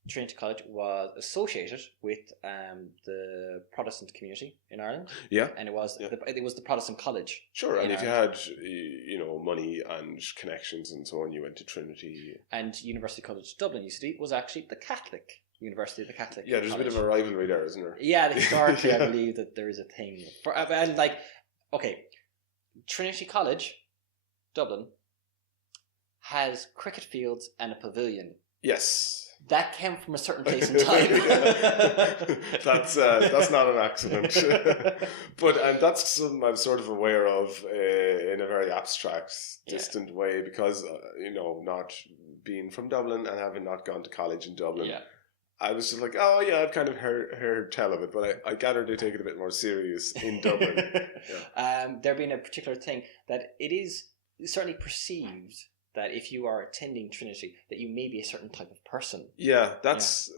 Trinity College was associated with the Protestant community in Ireland. Yeah. And it was the Protestant college. Sure, and if you had, money and connections and so on, you went to Trinity. And University College Dublin, UCD, was actually the Catholic University of the Catholic. Yeah, there's college. a bit of a rivalry there, isn't there? Yeah, historically, I believe that there is a thing. Trinity College, Dublin, has cricket fields and a pavilion. Yes. That came from a certain place in time. That's not an accident. And that's something I'm sort of aware of in a very abstract, distant way, because, not being from Dublin and having not gone to college in Dublin, I was just like, oh yeah, I've kind of heard tell of it, but I gathered they take it a bit more serious in Dublin. There being a particular thing that it is certainly perceived that if you are attending Trinity, that you may be a certain type of person. Yeah, that's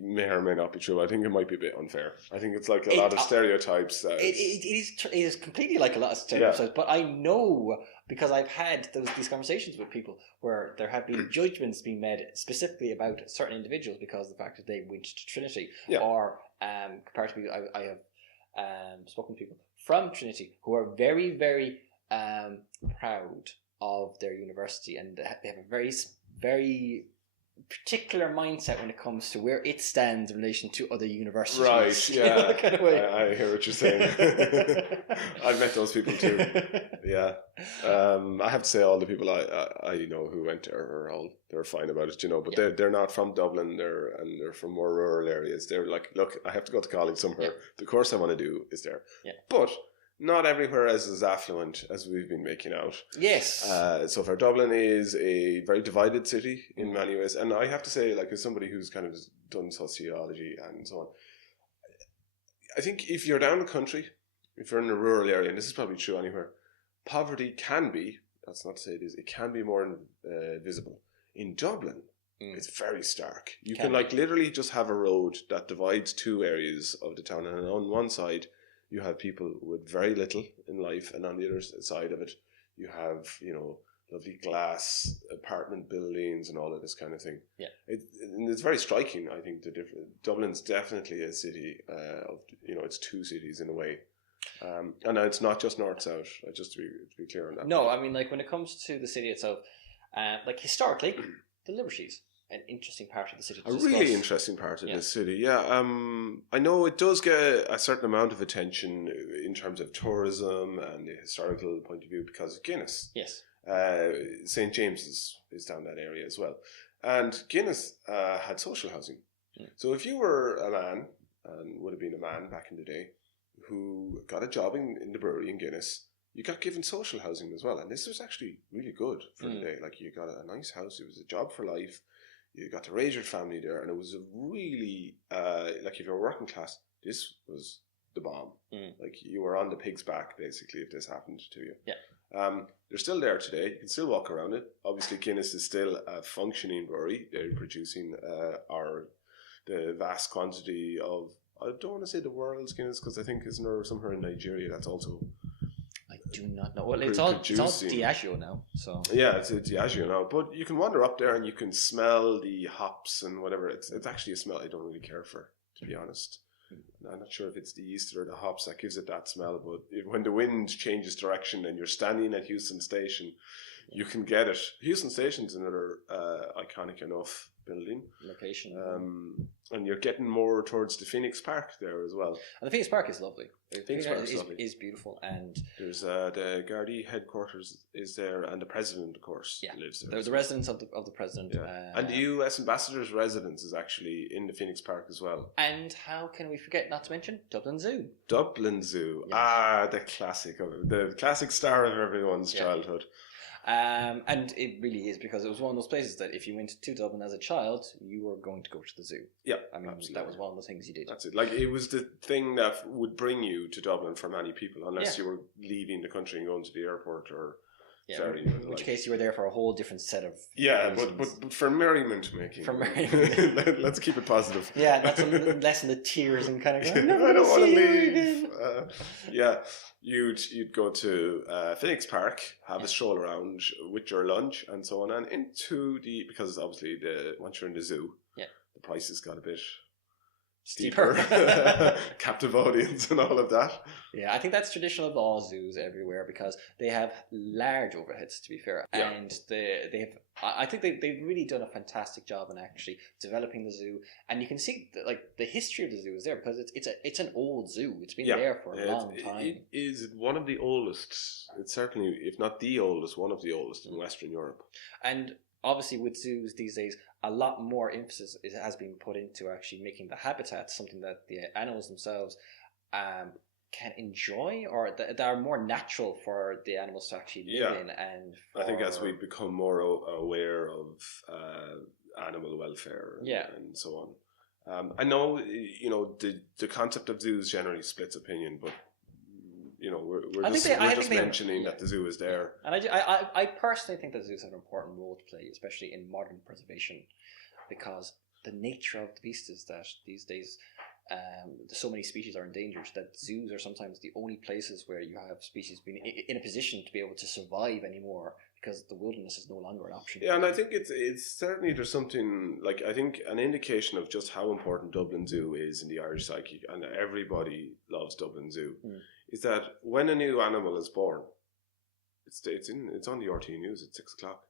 may or may not be true. I think it might be a bit unfair. I think it's like a lot of stereotypes. It is completely like a lot of stereotypes, but I know because I've had these conversations with people where there have been judgments being made specifically about certain individuals because of the fact that they went to Trinity. Yeah. Or comparatively, I have spoken to people from Trinity who are very, very proud of their university, and they have a very, very particular mindset when it comes to where it stands in relation to other universities. Right, yeah. Kind of way. I hear what you're saying. I've met those people too. Yeah. I have to say all the people I know who went there they're fine about it, but they're not from Dublin, they're from more rural areas. They're like, look, I have to go to college somewhere. Yeah. The course I want to do is there. Yeah. But not everywhere is as affluent as we've been making out. Yes. So far, Dublin is a very divided city in many ways. And I have to say, like, as somebody who's kind of done sociology and so on, I think if you're down the country, if you're in a rural area, and this is probably true anywhere, poverty can be, that's not to say it is, it can be more visible. In Dublin, it's very stark. You can literally just have a road that divides two areas of the town. And on one side, you have people with very little in life, and on the other side of it, you have, lovely glass apartment buildings and all of this kind of thing. Yeah, and it's very striking. I think Dublin's definitely a city of, it's two cities in a way, and it's not just north south. Just to be clear on that. No, I mean, like when it comes to the city itself, like historically, the Liberties. An interesting part of the city to discuss. Really interesting part of the city, yeah. I know it does get a certain amount of attention in terms of tourism and the historical point of view because of Guinness. Yes. St. James's is down that area as well. And Guinness had social housing. Yeah. So if you were a man, and would have been a man back in the day, who got a job in the brewery in Guinness, you got given social housing as well. And this was actually really good for the day. Like, you got a nice house, it was a job for life. You got to raise your family there, and it was a really, like if you're working class, this was the bomb. Like, you were on the pig's back, basically, if this happened to you. Yeah. They're still there today. You can still walk around it. Obviously, Guinness is still a functioning brewery. They're producing the vast quantity of, I don't want to say the world's Guinness, because I think isn't there somewhere in Nigeria that's also... I do not know. Well, it's all Diageo now. So yeah, it's Diageo now. But you can wander up there and you can smell the hops and whatever. It's actually a smell I don't really care for, to be honest. I'm not sure if it's the yeast or the hops that gives it that smell. But when the wind changes direction and you're standing at Houston Station, you can get it. Houston Station's another iconic enough building location, and you're getting more towards the Phoenix Park there as well. And the Phoenix Park is lovely. Phoenix Park is beautiful, and there's the Gardaí headquarters is there, and the president, of course, lives there. There's the residence of the president, and the U.S. ambassador's residence is actually in the Phoenix Park as well. And how can we forget not to mention Dublin Zoo? Dublin Zoo, yes. The classic star of everyone's childhood. And it really is, because it was one of those places that if you went to Dublin as a child, you were going to go to the zoo. Yeah, I mean, absolutely. That was one of the things you did. That's it. Like, it was the thing that would bring you to Dublin for many people, unless you were leaving the country and going to the airport or Yeah, Sorry, in which case you were there for a whole different set of but for merriment making. Let's keep it positive. Yeah, that's a lesson the tears and kind of going, I don't want to leave. You'd go to Phoenix Park, have a stroll around with your lunch and so on, and into because obviously once you're in the zoo, the prices got a bit steeper, captive audience and all of that. Yeah, I think that's traditional of all zoos everywhere because they have large overheads, to be fair, and I think they've really done a fantastic job in actually developing the zoo, and you can see the history of the zoo is there because it's an old zoo. It's been there for a long time. It is one of the oldest. It's certainly, if not the oldest, one of the oldest in Western Europe. And obviously, with zoos these days, a lot more emphasis has been put into actually making the habitat something that the animals themselves can enjoy, or that are more natural for the animals to actually live in. And I think as we become more aware of animal welfare and so on. I know, the concept of zoos generally splits opinion, but we're just mentioning that the zoo is there. And I personally think that zoos have an important role to play, especially in modern preservation, because the nature of the beast is that these days so many species are endangered that zoos are sometimes the only places where you have species being in a position to be able to survive anymore, because the wilderness is no longer an option. Yeah, and I think it's certainly, there's something, I think an indication of just how important Dublin Zoo is in the Irish psyche, and everybody loves Dublin Zoo, is that when a new animal is born, it's on the RT News at 6 o'clock.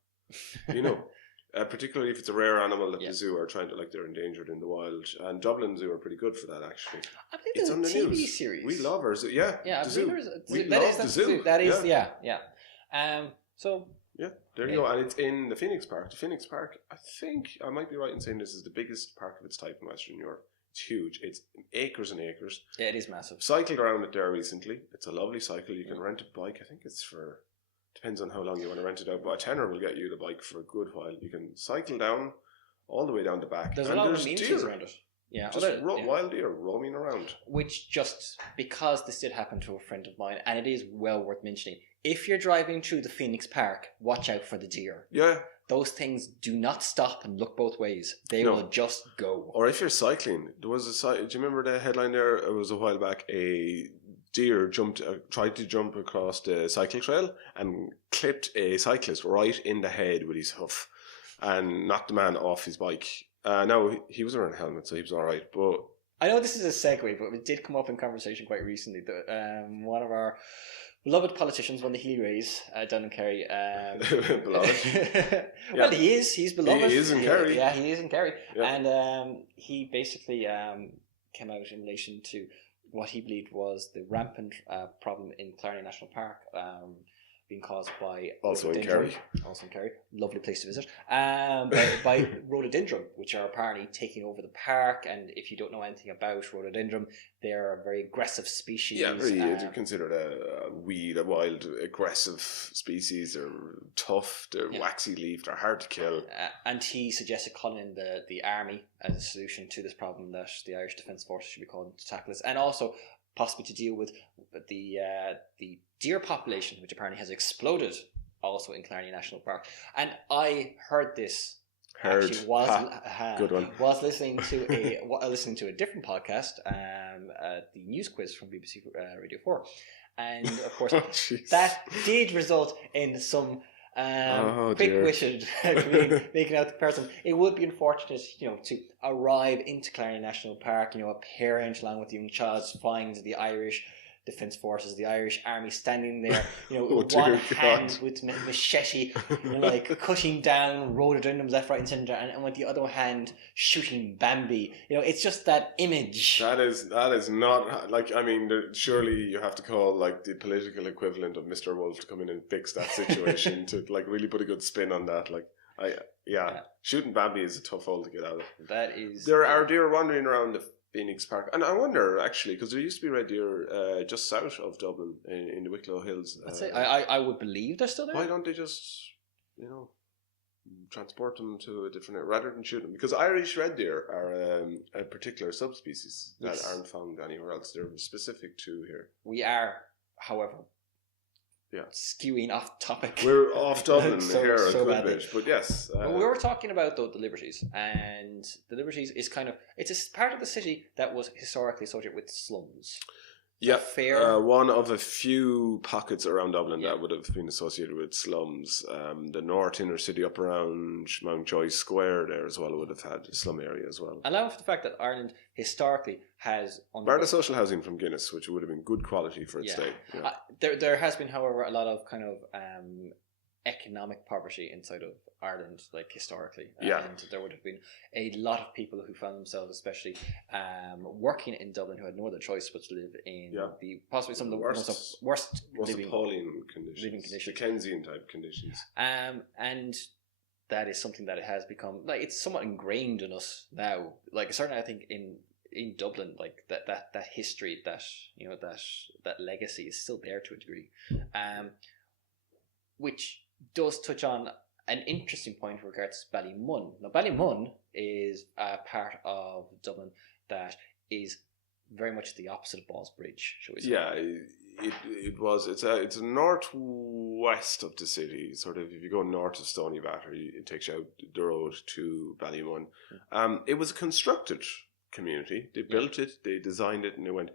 Particularly if it's a rare animal that the zoo are trying to, they're endangered in the wild. And Dublin Zoo are pretty good for that, actually. I think there's a TV series. We love our zoo. Yeah, the zoo. We love the zoo. That is, so... Yeah, there you go. And it's in the Phoenix Park. The Phoenix Park, I think, I might be right in saying this is the biggest park of its type in Western Europe. It's huge. It's acres and acres. Yeah, it is massive. Cycled around it there recently. It's a lovely cycle. You can rent a bike. I think it's for... Depends on how long you want to rent it out, but a tenner will get you the bike for a good while. You can cycle down all the way down the back. There's a lot of amenities around it. Yeah, just wild deer roaming around. Which because this did happen to a friend of mine, and it is well worth mentioning. If you're driving through the Phoenix Park, watch out for the deer. Yeah. Those things do not stop and look both ways. They will just go. Or if you're cycling, there was do you remember the headline there? It was a while back. A deer tried to jump across the cycle trail and clipped a cyclist right in the head with his hoof and knocked the man off his bike. No, he was wearing a helmet, so he was all right. But I know this is a segue, but it did come up in conversation quite recently that one of our beloved politicians won the Healy Raise down in Kerry. Beloved. Well, he is. He's beloved. He is in Kerry. Yeah, he is in Kerry. Yeah. And he basically came out in relation to what he believed was the rampant problem in Clarny National Park, being caused by also in Kerry, lovely place to visit, by rhododendron, which are apparently taking over the park. And if you don't know anything about rhododendron, they're a very aggressive species. Yeah, they're considered a weed, a wild, aggressive species. They're tough, they're waxy leaf, they're hard to kill. And he suggested calling in the army as a solution to this problem, that the Irish Defence Force should be called to tackle this, and also possibly to deal with the deer population, which apparently has exploded also in Clarny National Park. And I heard this. Actually, good one. Was listening to a different podcast, the news quiz from BBC Radio 4, and of course that did result in some quick-witted making out the person. It would be unfortunate, to arrive into Clarny National Park, a parent along with the young child finds the Irish Defence Forces, the Irish Army standing there, with one hand with machete, cutting down rhododendrons left, right, and centre, and with the other hand shooting Bambi. It's just that image. That is not surely you have to call the political equivalent of Mr. Wolf to come in and fix that situation to really put a good spin on that. Shooting Bambi is a tough hole to get out of. That is. There are deer wandering around the Phoenix Park, and I wonder actually, because there used to be red deer just south of Dublin in the Wicklow Hills. I would believe they're still there. Why don't they just transport them to a different area rather than shoot them? Because Irish red deer are a particular subspecies that aren't found anywhere else. They're specific to here. We are, however, skewing off topic. We're off Dublin here a good badly. bit, but yes. But we were talking about though the Liberties, and the Liberties is it's a part of the city that was historically associated with slums. Yeah, fair. One of a few pockets around Dublin that would have been associated with slums. The north inner city up around Mountjoy Square there as well would have had a slum area as well. Allow for the fact that Ireland historically has... Bar the social housing from Guinness, which would have been good quality for its day. Yeah. There has been, however, a lot of kind of economic poverty inside of Ireland, like historically, and there would have been a lot of people who found themselves, especially working in Dublin, who had no other choice but to live in the possibly some of the worst appalling conditions, Dickensian type conditions, and that is something that it has become like it's somewhat ingrained in us now. Like certainly, I think in Dublin, like that history, that legacy is still there to a degree, which does touch on an interesting point with regards to Ballymun. Now, Ballymun is a part of Dublin that is very much the opposite of Ballsbridge, shall we say? Yeah, it's a northwest of the city. Sort of, if you go north of Stony Batter, it takes you out the road to Ballymun. It was a constructed community. They built it, they designed it, and they went,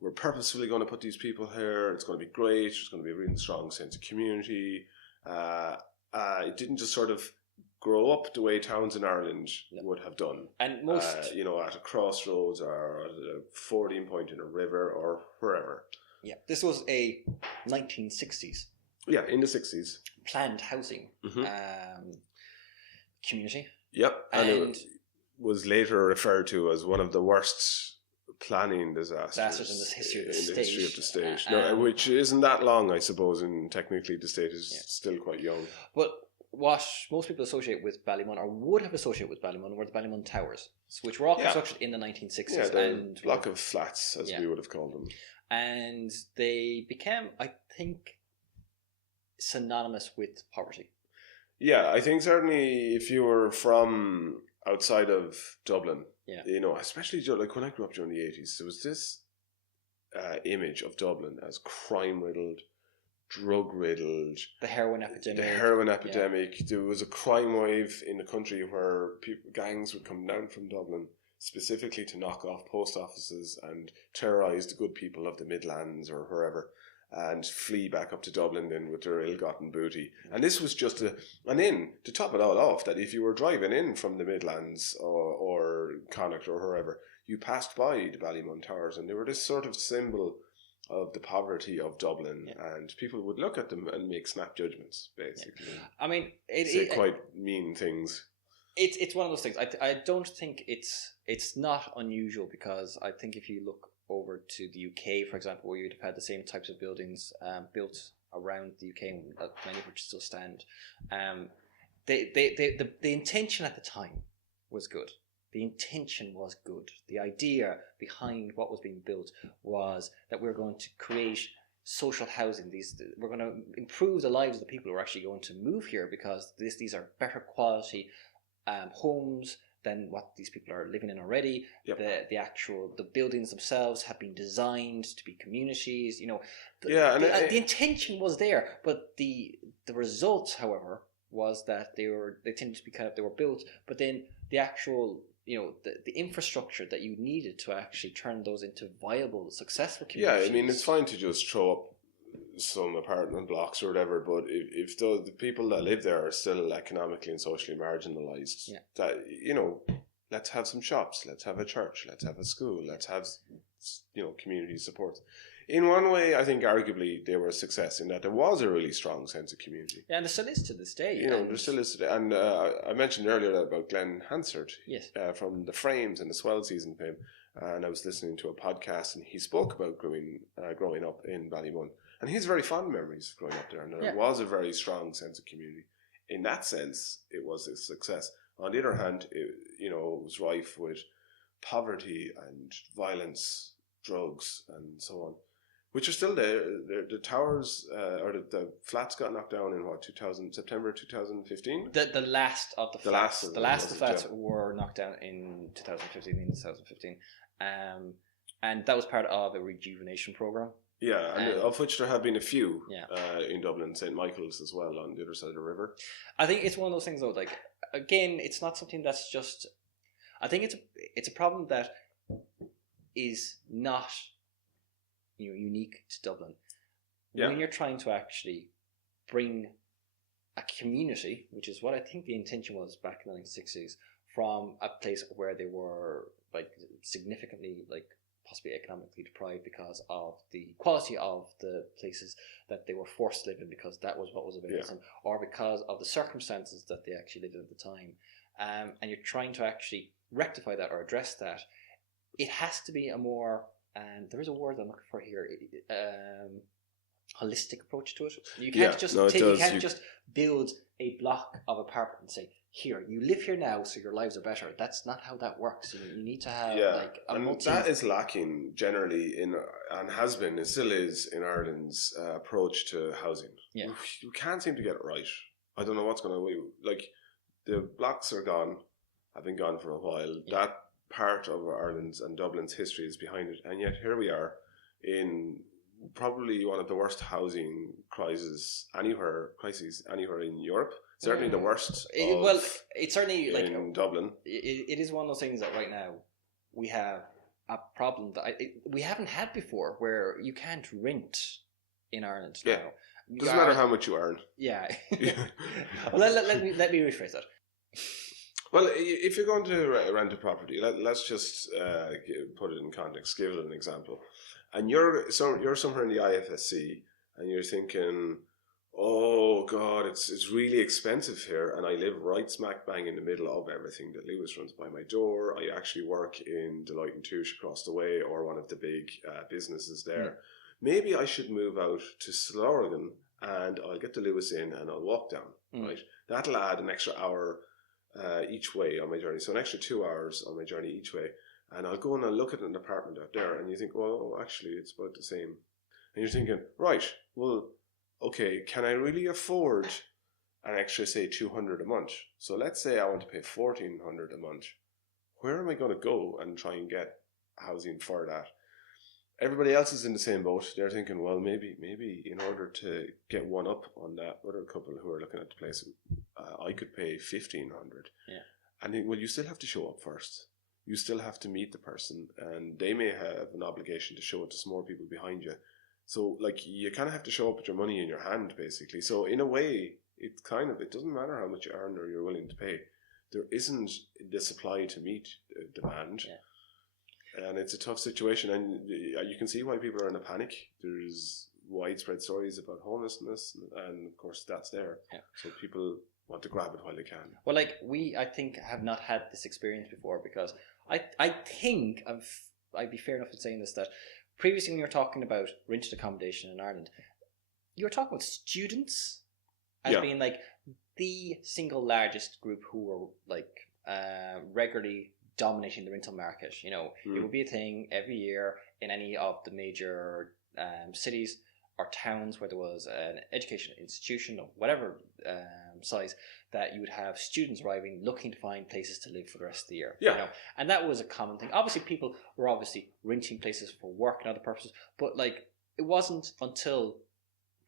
we're purposefully going to put these people here. It's going to be great. There's going to be a really strong sense of community. It didn't just sort of grow up the way towns in Ireland would have done. And most... at a crossroads or at a fording point in a river or wherever. Yeah. This was a 1960s. Yeah, in the 60s. Planned housing community. Yep. And it was later referred to as one of the worst planning disasters in the history of the state. Which isn't that long, I suppose, and technically the state is still quite young. But what most people associate with Ballymun, or would have associated with Ballymun, were the Ballymun Towers, which were all constructed in the 1960s. Yeah, the block of flats, as we would have called them. And they became, I think, synonymous with poverty. Yeah, I think certainly if you were from outside of Dublin, especially like when I grew up during the 80s, there was this image of Dublin as crime-riddled, drug-riddled. The heroin epidemic. Yeah. There was a crime wave in the country where gangs would come down from Dublin specifically to knock off post offices and terrorise the good people of the Midlands or wherever, and flee back up to Dublin then with their ill-gotten booty. And this was just and then, to top it all off, that if you were driving in from the Midlands or Connacht or wherever, you passed by the Ballymun Towers, and they were this sort of symbol of the poverty of Dublin, and people would look at them and make snap judgments, basically. I mean, say quite mean things. It's one of those things. I don't think it's not unusual, because I think if you look over to the UK, for example, where you'd have had the same types of buildings built around the UK, and many of which still stand. The intention at the time was good. The intention was good. The idea behind what was being built was that we're going to create social housing. We're going to improve the lives of the people who are actually going to move here, because these are better quality homes than what these people are living in already. Yep. The buildings themselves have been designed to be communities. The intention was there, but the result, however, was that they tended to be they were built, but then the actual the infrastructure that you needed to actually turn those into viable, successful communities. Yeah, I mean, it's fine to just throw up some apartment blocks or whatever, but if the people that live there are still economically and socially marginalised, that let's have some shops, let's have a church, let's have a school, let's have community support. In one way, I think arguably they were a success in that there was a really strong sense of community. Yeah, and there still is to this day. There still is today. And I mentioned earlier about Glenn Hansard from the Frames and the Swell season fame, and I was listening to a podcast, and he spoke about growing up in Ballymun. And he has very fond memories of growing up there, and there was a very strong sense of community. In that sense, it was a success. On the other hand, it was rife with poverty and violence, drugs, and so on, which are still there. The towers or the flats got knocked down in September 2015. The last of the flats. The last of the flats were knocked down in 2015. And that was part of a rejuvenation program. Yeah, and of which there have been a few Yeah. In Dublin, St. Michael's as well, on the other side of the river. I think it's one of those things though, like, again, it's not something that's just, I think it's a problem that is not, unique to Dublin. Yeah. When you're trying to actually bring a community, which is what I think the intention was back in the 1960s, from a place where they were like significantly, like, possibly economically deprived because of the quality of the places that they were forced to live in, because that was what was available to them, or because of the circumstances that they actually lived in at the time. And you're trying to actually rectify that or address that. It has to be a more, and there is a word I'm looking for here, holistic approach to it. You can't just build a block of apartment and say, here, you live here now, so your lives are better. That's not how that works. You need to have like a that is lacking generally in, and has been, it still is in Ireland's approach to housing. Yeah, we can't seem to get it right. I don't know what's going on. Like, the blocks are gone, have been gone for a while. Yeah. That part of Ireland's and Dublin's history is behind it, and yet here we are in probably one of the worst housing crises anywhere in Europe. Certainly the worst. It's certainly like in Dublin. It is one of those things that right now we have a problem that we haven't had before, where you can't rent in Ireland now. Doesn't matter how much you earn. Yeah. Well, let me rephrase that. Well, if you're going to rent a property, let's just put it in context. Give it an example. And you're somewhere in the IFSC, and you're thinking, oh God, it's really expensive here, and I live right smack bang in the middle of everything. The Lewis runs by my door. I actually work in Deloitte and Touche across the way, or one of the big businesses there. Yeah. Maybe I should move out to Slorgan, and I'll get the Lewis in, and I'll walk down. Right, that'll add an extra hour each way on my journey, so an extra 2 hours on my journey each way. And I'll go and I'll look at an apartment out there, and you think, well, actually, it's about the same. And you're thinking, right, well, okay, can I really afford an extra, say, 200 a month? So let's say I want to pay 1,400 a month. Where am I going to go and try and get housing for that? Everybody else is in the same boat. They're thinking, well, maybe in order to get one up on that other couple who are looking at the place, I could pay 1,500. Yeah. And think, well, you still have to show up first. You still have to meet the person, and they may have an obligation to show it to some more people behind you. So, like, you kind of have to show up with your money in your hand, basically. So, in a way, it doesn't matter how much you earn or you're willing to pay. There isn't the supply to meet the demand. Yeah. And it's a tough situation, and you can see why people are in a panic. There's widespread stories about homelessness, and of course, that's there. Yeah. So, people want to grab it while they can. Well, like, I think, have not had this experience before, because I think I'd be fair enough in saying this, that previously when you were talking about rented accommodation in Ireland, you were talking about students as being like the single largest group who were like regularly dominating the rental market. You know, it would be a thing every year in any of the major cities or towns where there was an educational institution of whatever size, that you would have students arriving looking to find places to live for the rest of the year. Yeah. You know? And that was a common thing. Obviously, people were obviously renting places for work and other purposes, but like, it wasn't until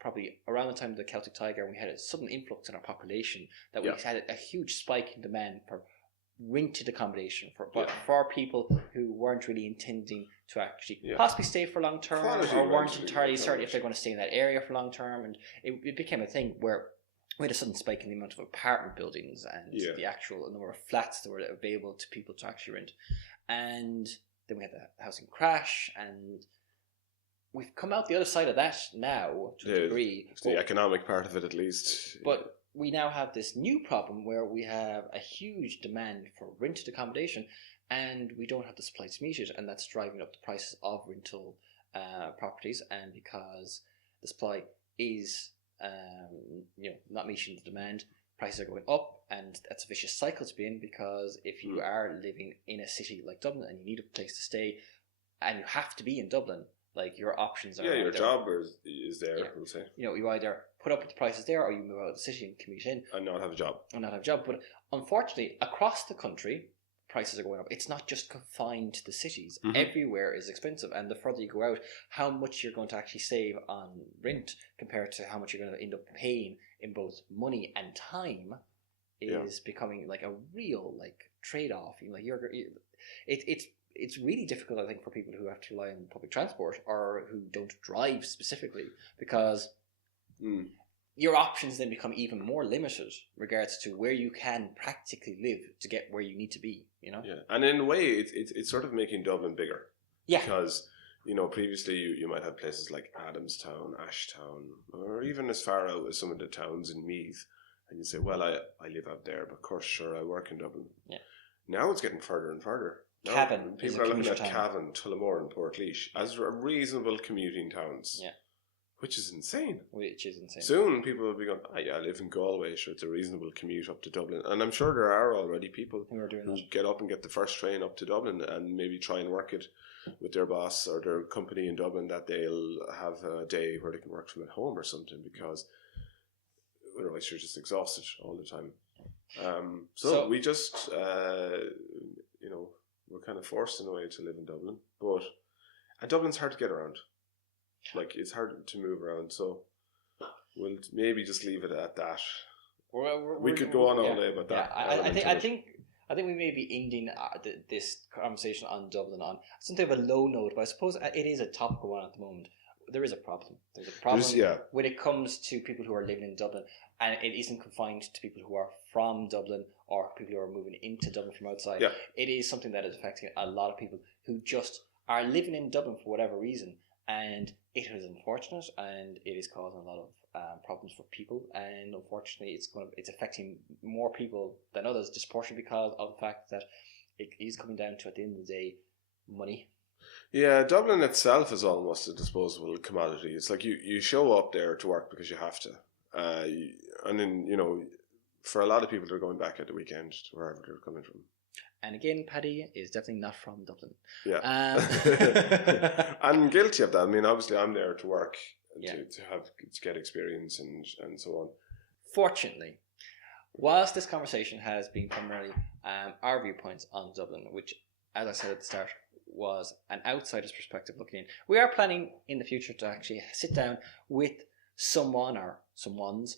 probably around the time of the Celtic Tiger, when we had a sudden influx in our population, that we had a huge spike in demand for rented accommodation for people who weren't really intending to actually possibly stay for long term, or weren't entirely certain if they're going to stay in that area for long term. And it became a thing where we had a sudden spike in the amount of apartment buildings and the actual number of flats that were available to people to actually rent. And then we had the housing crash, and we've come out the other side of that now to a degree. The economic part of it, at least. But we now have this new problem where we have a huge demand for rented accommodation, and we don't have the supply to meet it, and that's driving up the prices of rental properties. And because the supply is not meeting the demand, prices are going up, and that's a vicious cycle to be in, because if you are living in a city like Dublin and you need a place to stay, and you have to be in Dublin, like, your options are your job is there. We'll say, you either put up with the prices there, or you move out of the city and commute in and not have a job. But unfortunately, across the country, prices are going up. It's not just confined to the cities. Mhm. Everywhere is expensive, and the further you go out, how much you're going to actually save on rent compared to how much you're going to end up paying in both money and time is becoming like a real like trade-off. Like it's really difficult, I think, for people who have to rely on public transport or who don't drive specifically, because your options then become even more limited regards to where you can practically live to get where you need to be, you know? Yeah, and in a way, it's sort of making Dublin bigger. Yeah. Because, you know, previously you might have places like Adamstown, Ashtown, or even as far out as some of the towns in Meath, and you say, well, I live out there, but of course, sure, I work in Dublin. Yeah. Now it's getting further and further. Now Cavan people are looking at Cavan, Tullamore and Portlaoise as reasonable commuting towns. Yeah. Which is insane. Soon people will be going, I live in Galway, sure, it's a reasonable commute up to Dublin. And I'm sure there are already people who get up and get the first train up to Dublin and maybe try and work it with their boss or their company in Dublin, that they'll have a day where they can work from at home or something, because otherwise you're just exhausted all the time. So we just, you know, we're kind of forced in a way to live in Dublin. And Dublin's hard to get around. Like, it's hard to move around, so we'll maybe just leave it at that. We could go on all day about that. I think we may be ending this conversation on Dublin on something of a low note, but I suppose it is a topical one at the moment. There is a problem. There's a problem when it comes to people who are living in Dublin, and it isn't confined to people who are from Dublin or people who are moving into Dublin from outside. Yeah. It is something that is affecting a lot of people who just are living in Dublin for whatever reason. And it is unfortunate, and it is causing a lot of problems for people. And unfortunately, it's affecting more people than others, disproportionately because of the fact that it is coming down to, at the end of the day, money. Yeah, Dublin itself is almost a disposable commodity. It's like you show up there to work because you have to, and then, you know, for a lot of people, they're going back at the weekend to wherever they're coming from. And again, Paddy is definitely not from Dublin. Yeah. I'm guilty of that. I mean, obviously, I'm there to work, to get experience and so on. Fortunately, whilst this conversation has been primarily our viewpoints on Dublin, which, as I said at the start, was an outsider's perspective looking in, we are planning in the future to actually sit down with someone or someones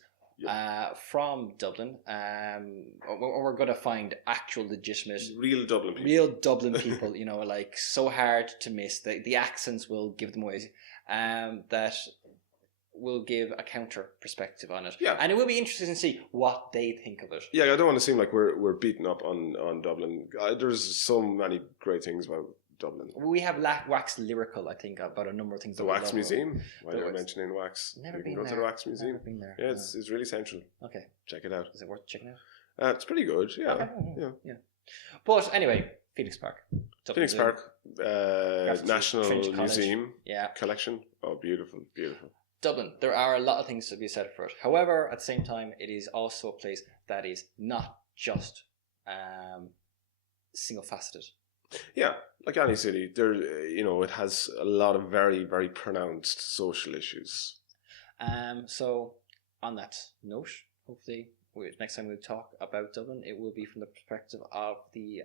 from Dublin. We're going to find actual legitimate real Dublin people, you know, like so hard to miss. The accents will give them away, that will give a counter perspective on it. Yeah. And it will be interesting to see what they think of it. Yeah, I don't want to seem like we're beating up on Dublin. There's so many great things about Dublin. We have waxed lyrical, I think, about a number of things. The Wax Museum. Why are you mentioning Wax? Never you been can go there. to the Wax Museum. Never been there. Yeah, it's really central. Okay. Check it out. Is it worth checking out? It's pretty good, yeah. Okay. Yeah. But anyway, Phoenix Park. Phoenix Park, National Museum yeah. collection. Oh, beautiful, beautiful. Dublin, there are a lot of things to be said for it. However, at the same time, it is also a place that is not just single-faceted. Yeah, like any city, there, you know, it has a lot of very, very pronounced social issues. So, on that note, hopefully, next time we talk about Dublin, it will be from the perspective of the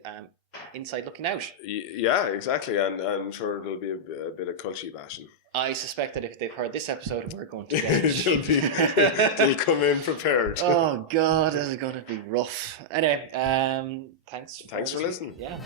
inside looking out. Yeah, exactly, and I'm sure there'll be a bit of culture bashing. I suspect that if they've heard this episode, we're going to get they'll come in prepared. Oh God, this is going to be rough. Anyway, thanks for listening. Yeah.